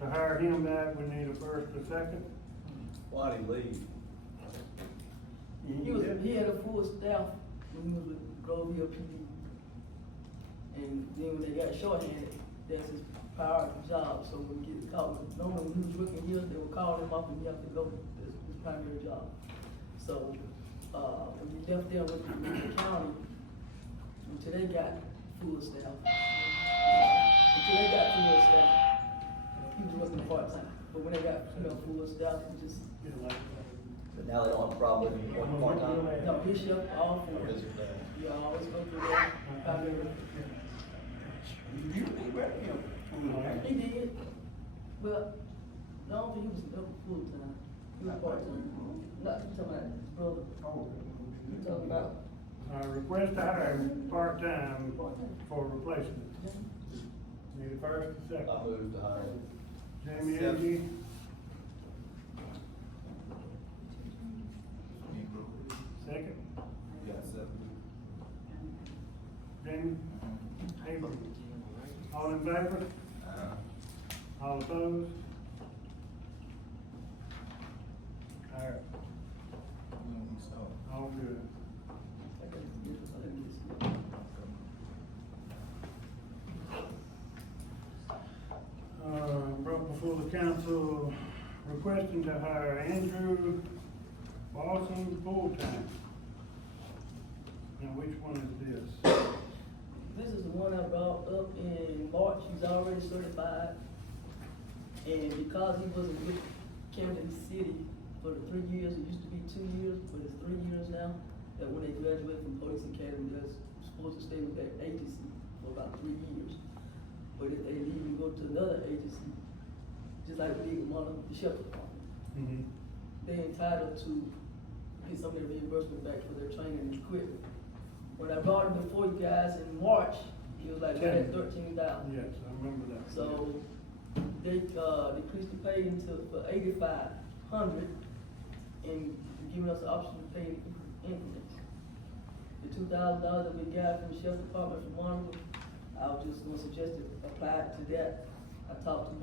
to hire him back, we need a first, a second. Why'd he leave? He had a full staff when he was with Grove Hill PD. And then when they got shorthanded, that's his priority job, so when he get called, normally when he was working here, they would call him up and he have to go, that's his primary job. So, when he left there with the county, until they got full staff, he was working part-time, but when they got, full staff, he just. But now they don't have a problem with him going part-time? No, his shift, all four. You always go through that, primary. He did, well, no, I don't think he was never full-time, he was part-time. Not, you talking about his brother. You talking about? Request to hire him part-time for replacement. Need a first, a second. I moved to hire him. Jamie Agee. Second. Yeah, second. Jamie? Avery? All in favor? All opposed? All right. All good. Brought before the council requesting to hire Andrew Lawson full-time. Now, which one is this? This is the one I brought up in March, he's already certified. And because he wasn't with Camden City for the 3 years, it used to be 2 years, but it's 3 years now, that when they graduate from Police Academy, they're supposed to stay with that agency for about 3 years. But if they leave and go to another agency, just like we did with one of the sheriff department, they're entitled to get some of their reimbursement back for their training and equipment. When I brought him before you guys in March, he was like, right at $13,000. Yes, I remember that. So, they, decreased the pay for $8,500 and giving us the option to pay increments. The $2,000 that we got from the sheriff department from Monica, I was just gonna suggest to apply to that. I talked to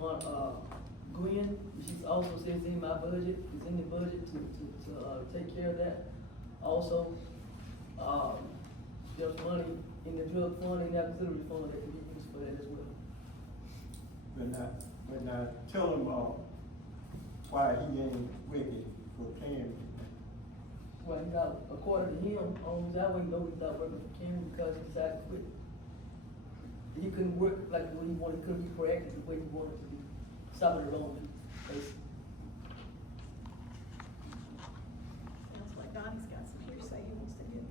Gwen, she also says in my budget, it's in the budget to take care of that. Also, there's money in the drug fund and the auxiliary fund that can be used for that as well. But tell him, why he ain't with it for Cam. Well, he got, according to him, on that way, he know he's not working for Cameron because he decided to quit. He couldn't work like the way he wanted, he couldn't be proactive the way he wanted to be, stopping it wrong, basically. Sounds like Donnie's got some hearsay he wants to get.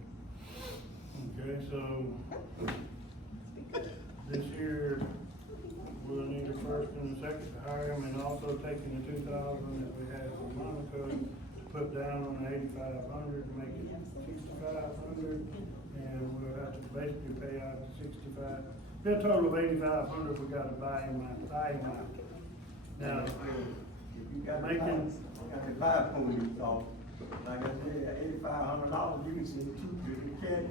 Okay, so this year, we'll need a first and a second to hire him, and also taking the 2,000 that we had from Monica, put down on the 8,500 and make it 6,500, and we'll have to basically pay out 65. Be a total of 8,500. We got to buy him out. Now, If you got making. the five police off, like I said, $8,500, you can send it to the county.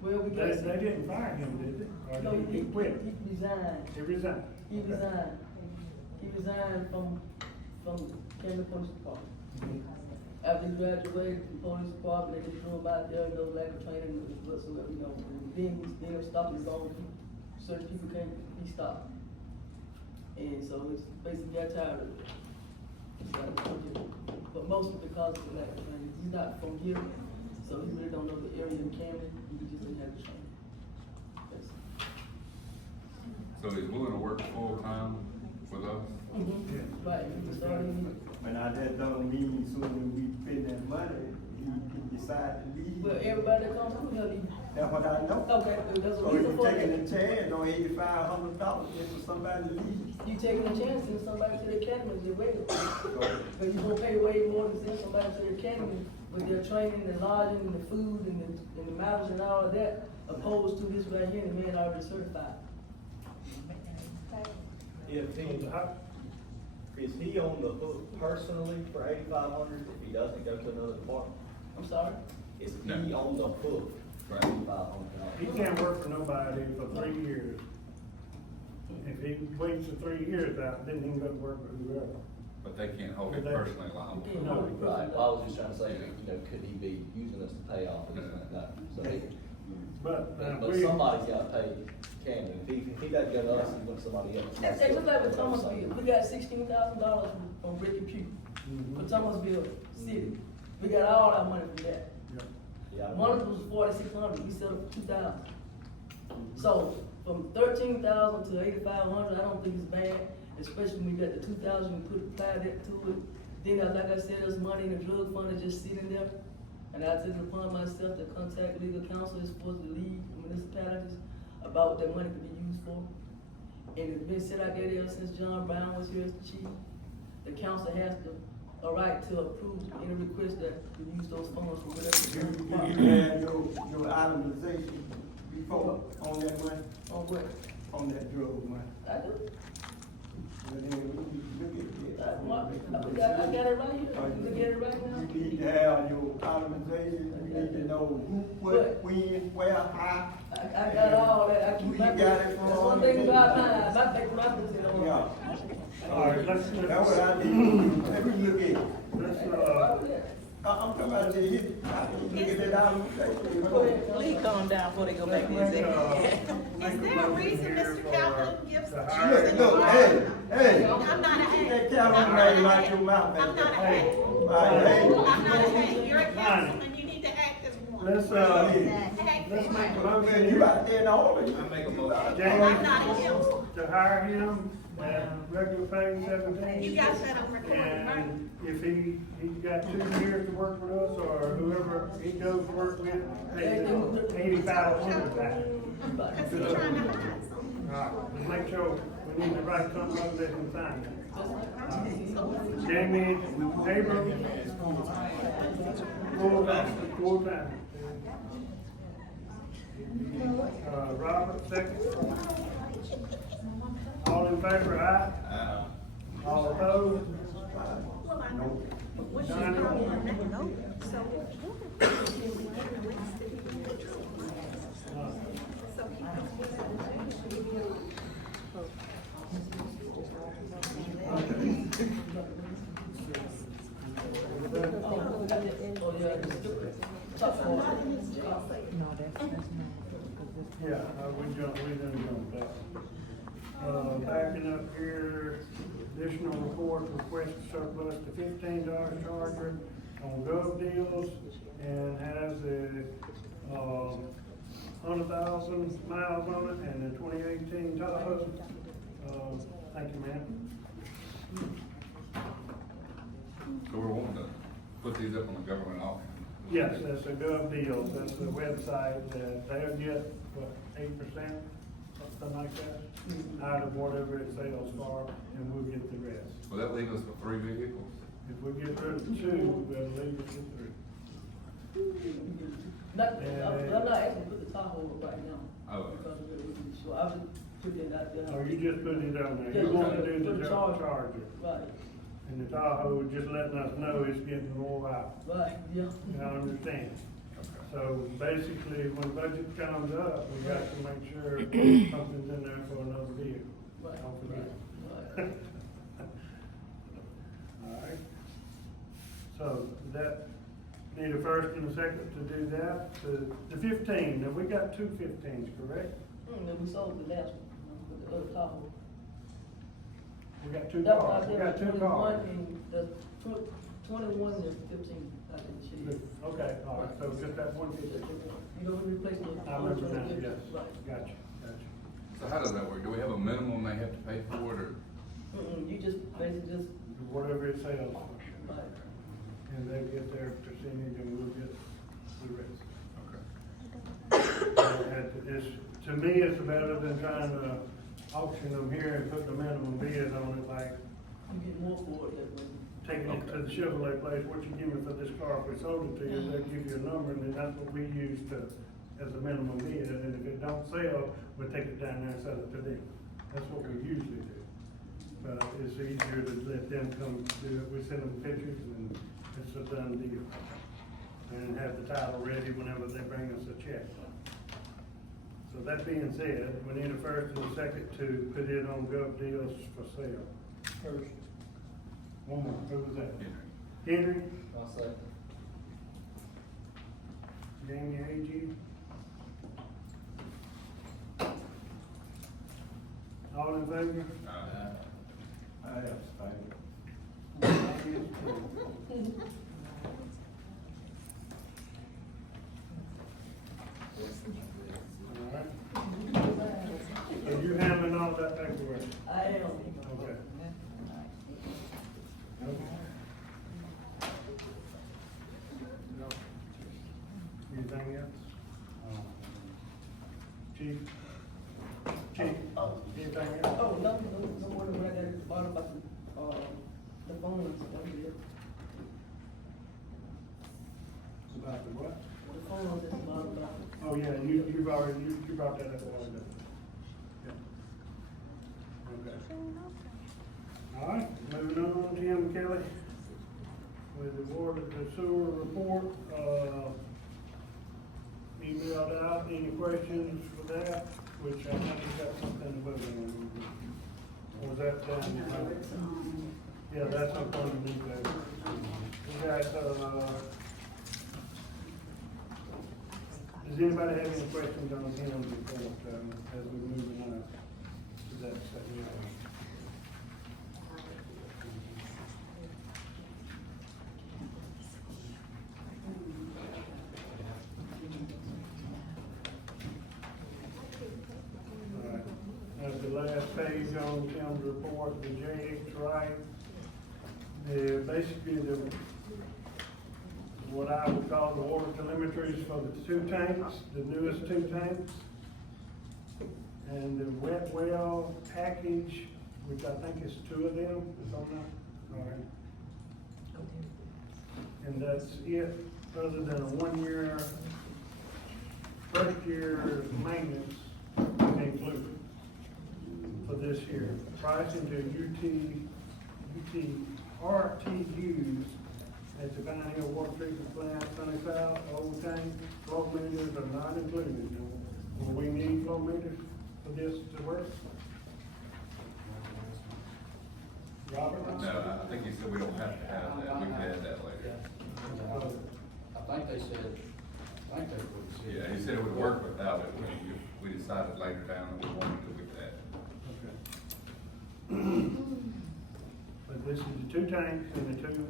Well, we They got. didn't fire him, did they? Or No, did he quit? He resigned. He resigned. He resigned. He resigned from Camden Police Department. After he graduated from police department, they just threw him out there, no lack of training whatsoever, and then he ended up stopping his own people. Certain people can't be stopped. And so it's basically got tired of it. But mostly because of the lack of training. He's not from here, so he really don't know the area in Camden, he just didn't have the training. Yes. So he's willing to work full-time with us? Right, he can start in. But now that don't mean soon as we spend that money, he decide to leave. Well, everybody that comes through here, That's what I know. okay, there's a So reason you for taking that. a chance on $8,500 just for somebody to leave. You taking a chance in somebody to the academy, they're ready. But you gonna pay way more than send somebody to the academy with their training and lodging and the food and the mileage and all of that, opposed to this right here, the man already certified. Is he on the hook personally for $8,500 if he doesn't go to another department? I'm sorry? Is he on the hook for $8,500? He can't work for nobody for 3 years. If he waits the 3 years out, then he can go to work with whoever. But they can't hold him personally liable. No. Right, I was just trying to say, could he be using us to pay off this? No, so he, But somebody's gotta pay Camden. If he doesn't go to us, he wants somebody else. It's just like with Thomasville, we got $16,000 from Ricky Pugh, for Thomasville City. We got all our money from that. Yeah. One of them was 4,600, we settled for 2,000. So from 13,000 to 8,500, I don't think it's bad, especially when we got the 2,000, we apply that to it. Then, like I said, there's money in the drug fund that's just sitting there. And I took it upon myself to contact legal counsel as far as the league and municipalities about what that money could be used for. And it's been set out there ever since John Brown was here as the chief. The council has a right to approve any request that we use those funds for whatever. You had your itemization before on that money, On what? on that drug money. I do. But then we need to look at it. I got it right here. Look at it right now. You need to have your itemization, you need to know who, what, when, where, how. I got all that. I keep Who you got it from? That's one thing about mine. My paper, my business on. Yeah. All right, let's That's what I need. Let me look at it. let's, I'm talking about the hit. I can look at that itemization. Please calm down before they go back there and say. Is there a reason Mr. Calhoun gives Look, children? look, hey. I'm not a Keep that hack. Calhoun name out your mouth, baby. I'm not a hack. All right, hey. I'm not a hack. You're a councilman, you need to act as one. let's make a Man, motion you out there in all of it. I make a motion. I'm Jamie, not a council. to hire him at regular pay 17. You got that on recording, right? And if he's got 2 years to work with us, or whoever he goes to work with, pay him $8,500 back. Because he's trying to hide something. All right, just make sure, we need to write something up that can sign it. Jamie Abrams, full time. Robert, second. All in favor, aye? All opposed? Well, I know. What's your None. problem on that? No. So. Yeah, we done jumped that. Backing up here, additional report request surplus to $15 charger on gov deals and has a 100,000 miles on it and a 2018 Tahoe. Thank you, ma'am. So we're wanting to put these up on the government auction. Yes, that's a gov deals, that's the website that they'll get, what, 8%, something like that, out of whatever it sells for, and we'll get the rest. Will that leave us with 3 vehicles? If we get rid of 2, we'll leave it at 3. I'm not asking to put the Tahoe up right now. Oh. Because of it, so I was putting it out there. Or you just put it on there, Yeah, you want to put do the the charger. charger. Right, And the Tahoe just letting us know it's getting more out. right, yeah. I understand. So basically, when budget comes up, we got to make sure something's in there for another vehicle. Right. Don't forget. Right. All right. So that, need a first and a second to do that. The 15, now we got 2 15s, correct? Then we sold the last one, with the other Tahoe. We got two That's why I cars, we said got two 21 cars. and the 21 and 15, I think it should be. Okay, all right, so just that 150. You know, we replaced the. I remember now, yes, Right. gotcha. So how does that work? Do we have a minimum they have to pay for it, or? You just, basically just. Whatever it sells, Right. and they get their percentage and we'll get the rest. Okay. And to me, it's better than trying to auction them here and put the minimum bid on it, like You get more for it that way. taking it to the Chevrolet place, what you give me for this car, if we sold it to you, they'll give you a number, and then that's what we use as a minimum bid, and if it don't sell, we'll take it down there and sell it to them. That's what we usually do. But it's easier to let them come do it, we send them pictures, and it's a done deal. And have the title ready whenever they bring us a check. So that being said, we need a first and a second to put it on Gov Deals for sale. First. One more, who was that? Henry? I'll say. Jamie A.G. All in favor? I have Alright. So you handling all that paperwork? I am. Okay. Anything else? Chief? Chief, anything else? Oh, no word when I got at the bottom about the phones, that was it. About the what? The phones at the bottom about. Oh, yeah, you've already, you brought that up a while ago. Yeah. Okay. All right, moving on, Tim Kelly, with the water, the sewer report, emailed out, any questions for that? Which I think we got something to vote on. Or was that down? Yeah, that's up underneath there. We got, does anybody have any questions on him before, as we move on to that second? Alright, that's the last page on Tim's report, the JX Wright. Basically, what I would call the water telemetries for the two tanks, the newest two tanks. And the wet well package, which I think is two of them, is on that, alright. And that's it, other than a 1 year, first year maintenance included for this year. Pricing to RTUs at the Vine Hill Water Treatment Plant, Sunny South, Old Tank, flow meters are not included. Will we need flow meters for this to work? Robert? No, I think he said we don't have to have that, we can add that later. I think they said, Yeah, he said it would work without it, we decided later down that we wanted to with that. Okay. But this is the two tanks and the two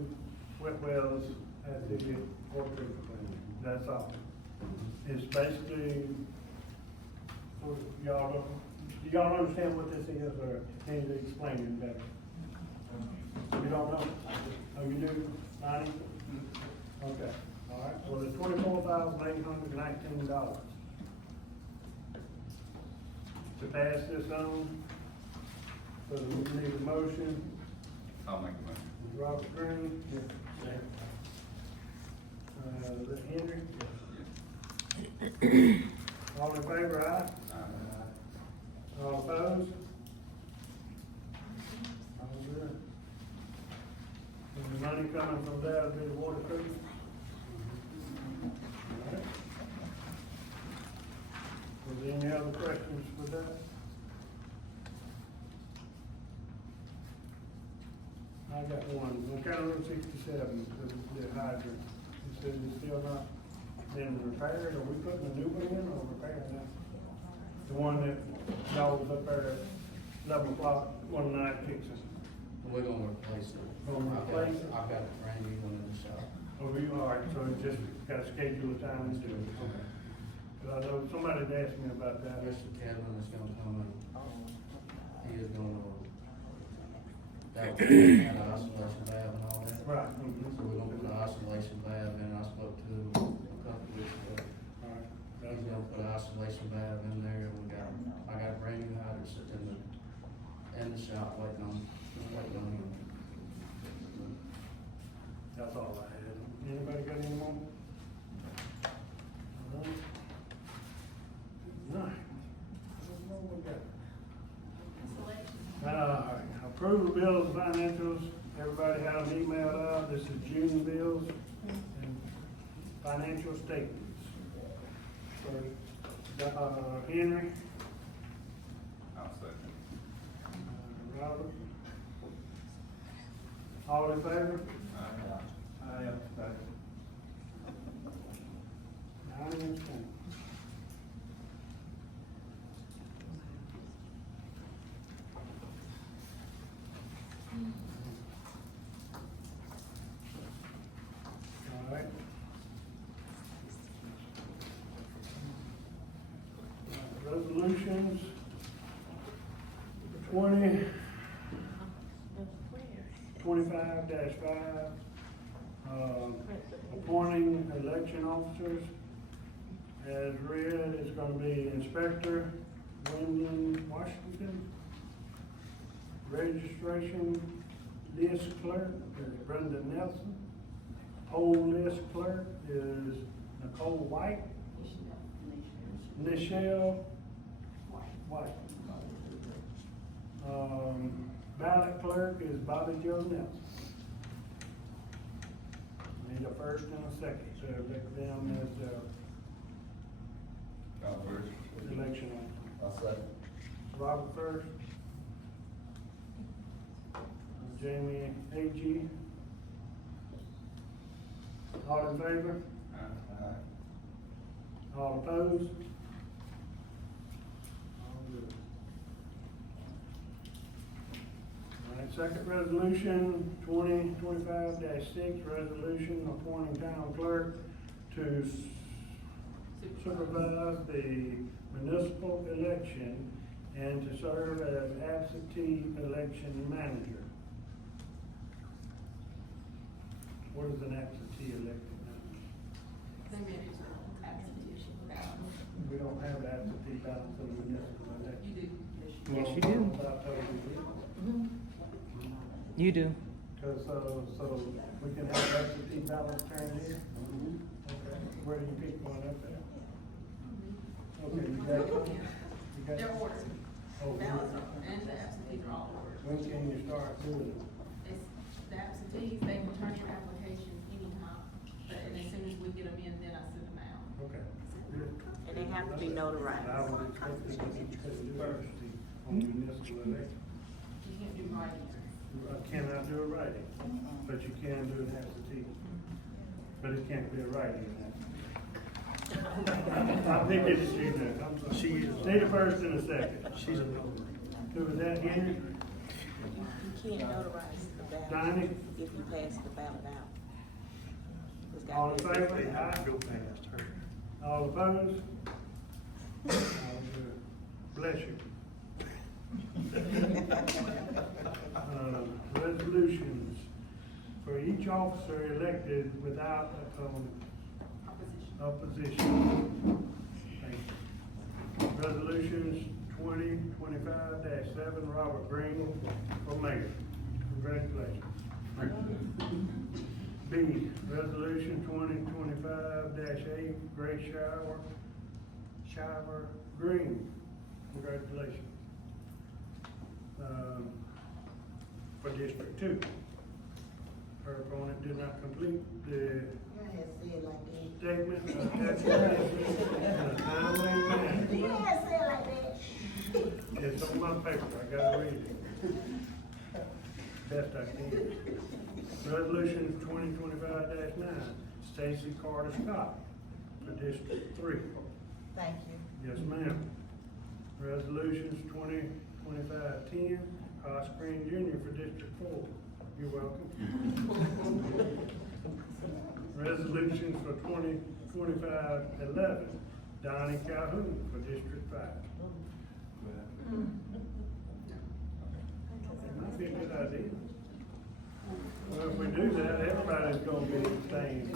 wet wells at the water treatment plant, that's all. It's basically, for y'all, do y'all understand what this is, or need to explain it better? You don't know? Oh, you do, Lonnie? Okay, all right, well, it's $24,819. To pass this on, so we need a motion. I'll make a motion. Robert Green? Henry? All in favor, aye? All opposed? All good. And the money coming from that will be the water treatment? All right. Was there any other questions for that? I got one, on County Road 67, the hydrant, it says it's still not been repaired, are we putting a new one in or repairing that? The one that y'all was up there at 11 o'clock one night fixing. We're gonna replace it. Gonna replace it? I've got a brand new one in the shop. Oh, you are, so it just got to schedule a time to do it, okay. But I know somebody had asked me about that. Mr. Kevin is gonna come and he is gonna, that was the isolation valve and all that. Right. So we're gonna put the isolation valve in. I spoke to him a couple weeks ago. All right. He's gonna put an isolation valve in there, and I got a brand new hydrant sitting in the shop waiting on him. That's all I had. Anybody got any more? No. What we got? Approval bills and financials. Everybody had an email out. This is June bills and financial statements. For, Henry. I'll second. Robert. All in favor? I am, I understand. All right. Resolutions 25-5, appointing election officers. As read, it's gonna be Inspector Wyndham Washington. Registration list clerk is Brenda Nelson. Poll list clerk is Nicole White. Nichelle White. Ballot clerk is Bobby Joe Nelson. Need a first and a second to elect them as the election officer. I'll second. Robert first. Jamie A.G. All in favor? All opposed? All good. All right, second resolution, 2025-6, resolution appointing town clerk to supervise the municipal election and to serve as absentee election manager. What is an absentee elected manager? They manage absentee ballots. We don't have absentee ballots in the municipal election. You do. Yes, you do. I thought we did. You do. Cause so we can have absentee ballots turned in? Okay, where do you pick one up there? Okay, you got it? You got it? They're ordered. Oh, Ballots are, and the absentees are all ordered. when can you start doing it? It's, the absentees, they can turn in applications anytime, but and as soon as we get them in, then I send them out. Okay. Good. And they have to be notarized. I would expect that you could do diversity on municipal election. You can't do writing. I cannot do a writing, but you can do an absentee. But it can't be a writing. I think it's you know, I'm sorry. She is. Need a first and a second. She's a no. Who was that, Henry? You can't notarize the ballot Donnie? if you pass the ballot out. It's got All in to be- favor? Aye. Go past her. All opposed? All good. Bless you. Resolutions for each officer elected without opposition. Thank you. Resolutions 2025-7, Robert Green for mayor. Congratulations. B, resolution 2025-8, Grace Shiver Green. Congratulations. For District 2. Her opponent did not complete the statement of declaration in a timely manner. It's on my paper, I gotta read it. Best I can. Resolution 2025-9, Stacy Carter Scott for District 3. Thank you. Yes, ma'am. Resolutions 2025-10, Ross Green Jr. for District 4. You're welcome. Resolutions for 2025-11. Donnie Calhoun for District 5. It might be a good idea. Well, if we do that, everybody's gonna be staying.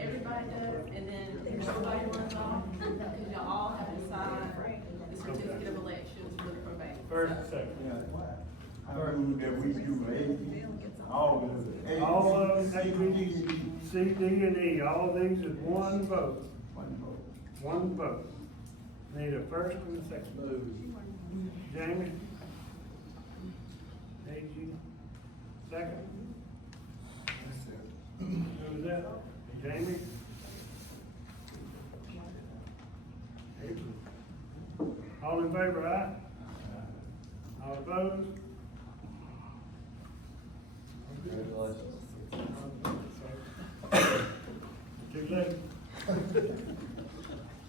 Everybody does, and then if somebody runs off, because y'all all have to sign the certificate of elections with probate. First and second. I move that we do all of them. All of them, A, B, C, D, and E, all of these is one vote. One vote. Need a first and a second. Jamie? A.G. Second? Who was that? Jamie? All in favor, aye? All opposed? Too late.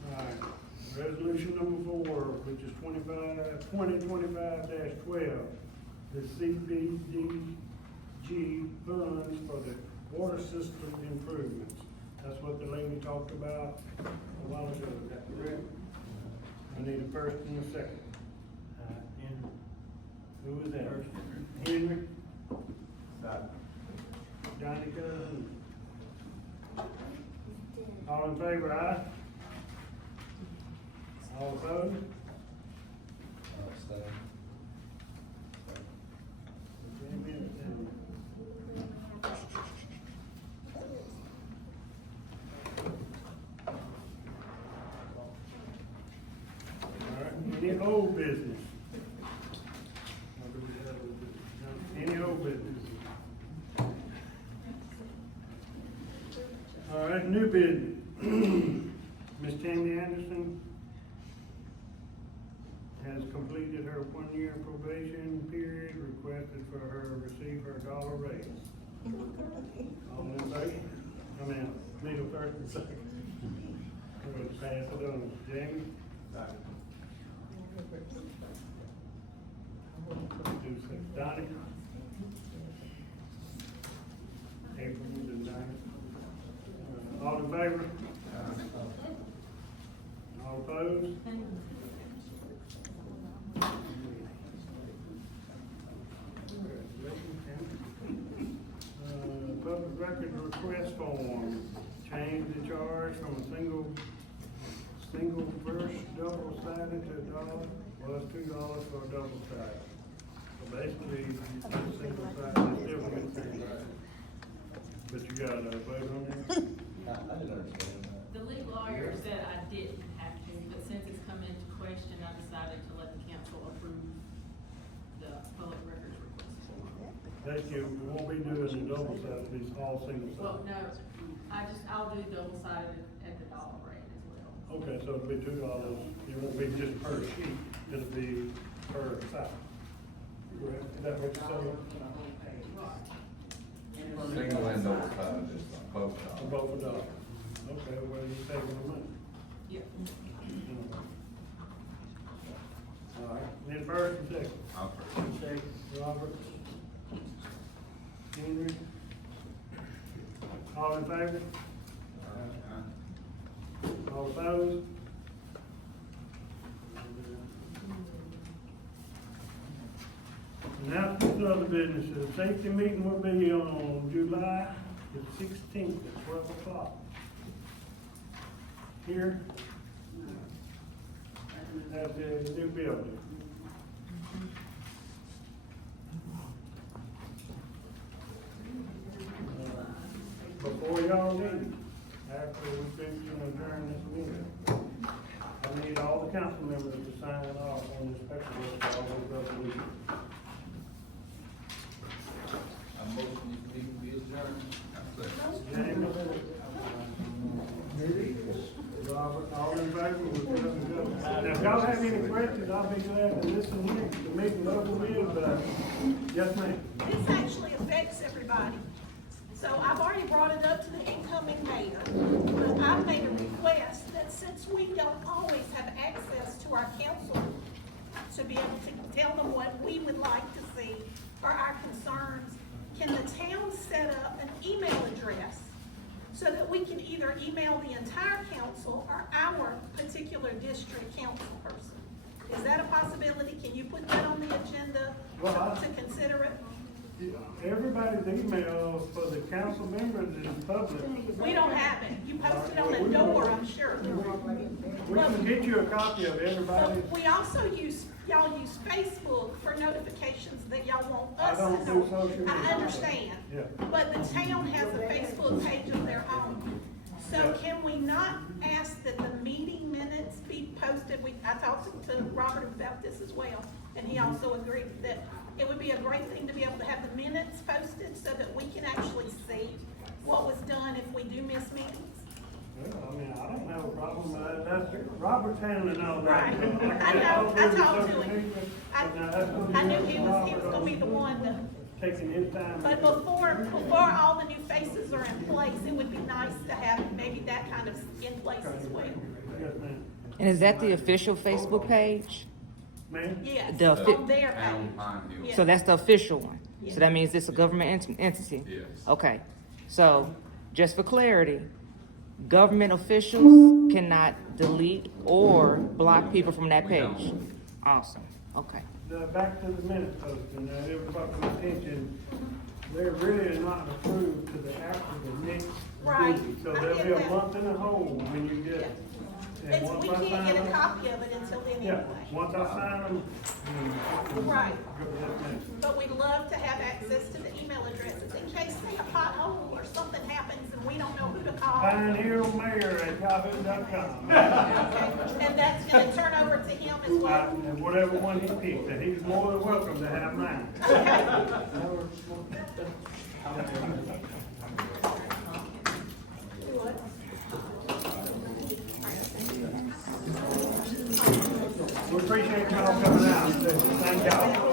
Alright, resolution number 4, which is 2025-12, the CDBG funds for the water system improvements. That's what the lady talked about a while ago, is that correct? I need a first and a second. Who was that? Henry? Johnny Calhoun. All in favor, aye? All opposed? Any old business? Any old business? All right, new business. Ms. Tammy Anderson has completed her 1-year probation period, requested for her to receive her dollar raise. All in favor? Need a first and second. We'll pass it on. Jamie? Donnie? April and Donnie. All in favor? All opposed? Public record request form, change the charge from a single verse double-sided to $1, plus $2 for a double-sided. So basically, single-sided is still gonna be the same price. But you got a vote on that? I didn't understand that. The lead lawyer said I didn't have to, but since it's come into question, I decided to let the council approve the public records request form. Thank you, we won't be doing the double-sided, it's all single-sided. Well, no, I'll do double-sided at the dollar rate as well. Okay, so it'll be $2, it won't be just per sheet, it'll be per side. Correct, is that what you're saying? Single and double sided is both. For both $1. Okay, well, you saving the money. Yep. All right, then first and second. I'll first. Second, Robert. Henry. All in favor? All opposed? Now, for other businesses, safety meeting will be on July the 16th at 12 o'clock. Here. At the new building. Before y'all leave, after we finish and adjourn this meeting, I need all the council members to sign off on this paperwork for all those resolutions. I'm motion this meeting be adjourned. James? Robert, all in favor, we're good to go. Now, if y'all have any questions, I'll be glad to listen here. The meeting over with, but, yes, ma'am. This actually affects everybody. So I've already brought it up to the incoming mayor, but I've made a request that since we don't always have access to our council to be able to tell them what we would like to see or our concerns, can the town set up an email address so that we can either email the entire council or our particular district council person? Is that a possibility? Can you put that on the agenda to consider it? Everybody's emails for the council members is public. We don't have it. You posted on the door, I'm sure. We can get you a copy of everybody. We also y'all use Facebook for notifications that y'all want I us don't to do know. social media. I understand. Yeah. But the town has a Facebook page of their own. So can we not ask that the meeting minutes be posted? I talked to Robert about this as well, and he also agreed that it would be a great thing to be able to have the minutes posted so that we can actually see what was done if we do miss meetings. Well, I mean, I don't have a problem with that. Robert's handling all that. Right. I know, I talked to him. I knew he was gonna be the one to. Taking his time. But before all the new faces are in place, it would be nice to have maybe that kind of in place as well. Yes, ma'am. And is that the official Facebook page? Ma'am? Yes, The on their Town page. Pine Hill. Yeah. So that's the official one? Yeah. So that means it's a government entity? Yes. Okay, so just for clarity, government officials cannot delete or block people from that We page? don't. Awesome, okay. Back to the minute posting, it was brought to my attention, they're really not approved to the after the next Right. meeting. So I there'll get be a that. month in a hole when you get it. And It's, once we I can't sign get a them- copy of it until then Yeah, anyway. once I sign them. Right. But we'd love to have access to the email addresses in case say a pothole or something happens and we don't know who to call. PineHillMayor@yahoo.com. Okay. And that's gonna turn over to him as well. And whatever one he picks, and he's more than welcome to have mine. We appreciate y'all coming out. Thank y'all.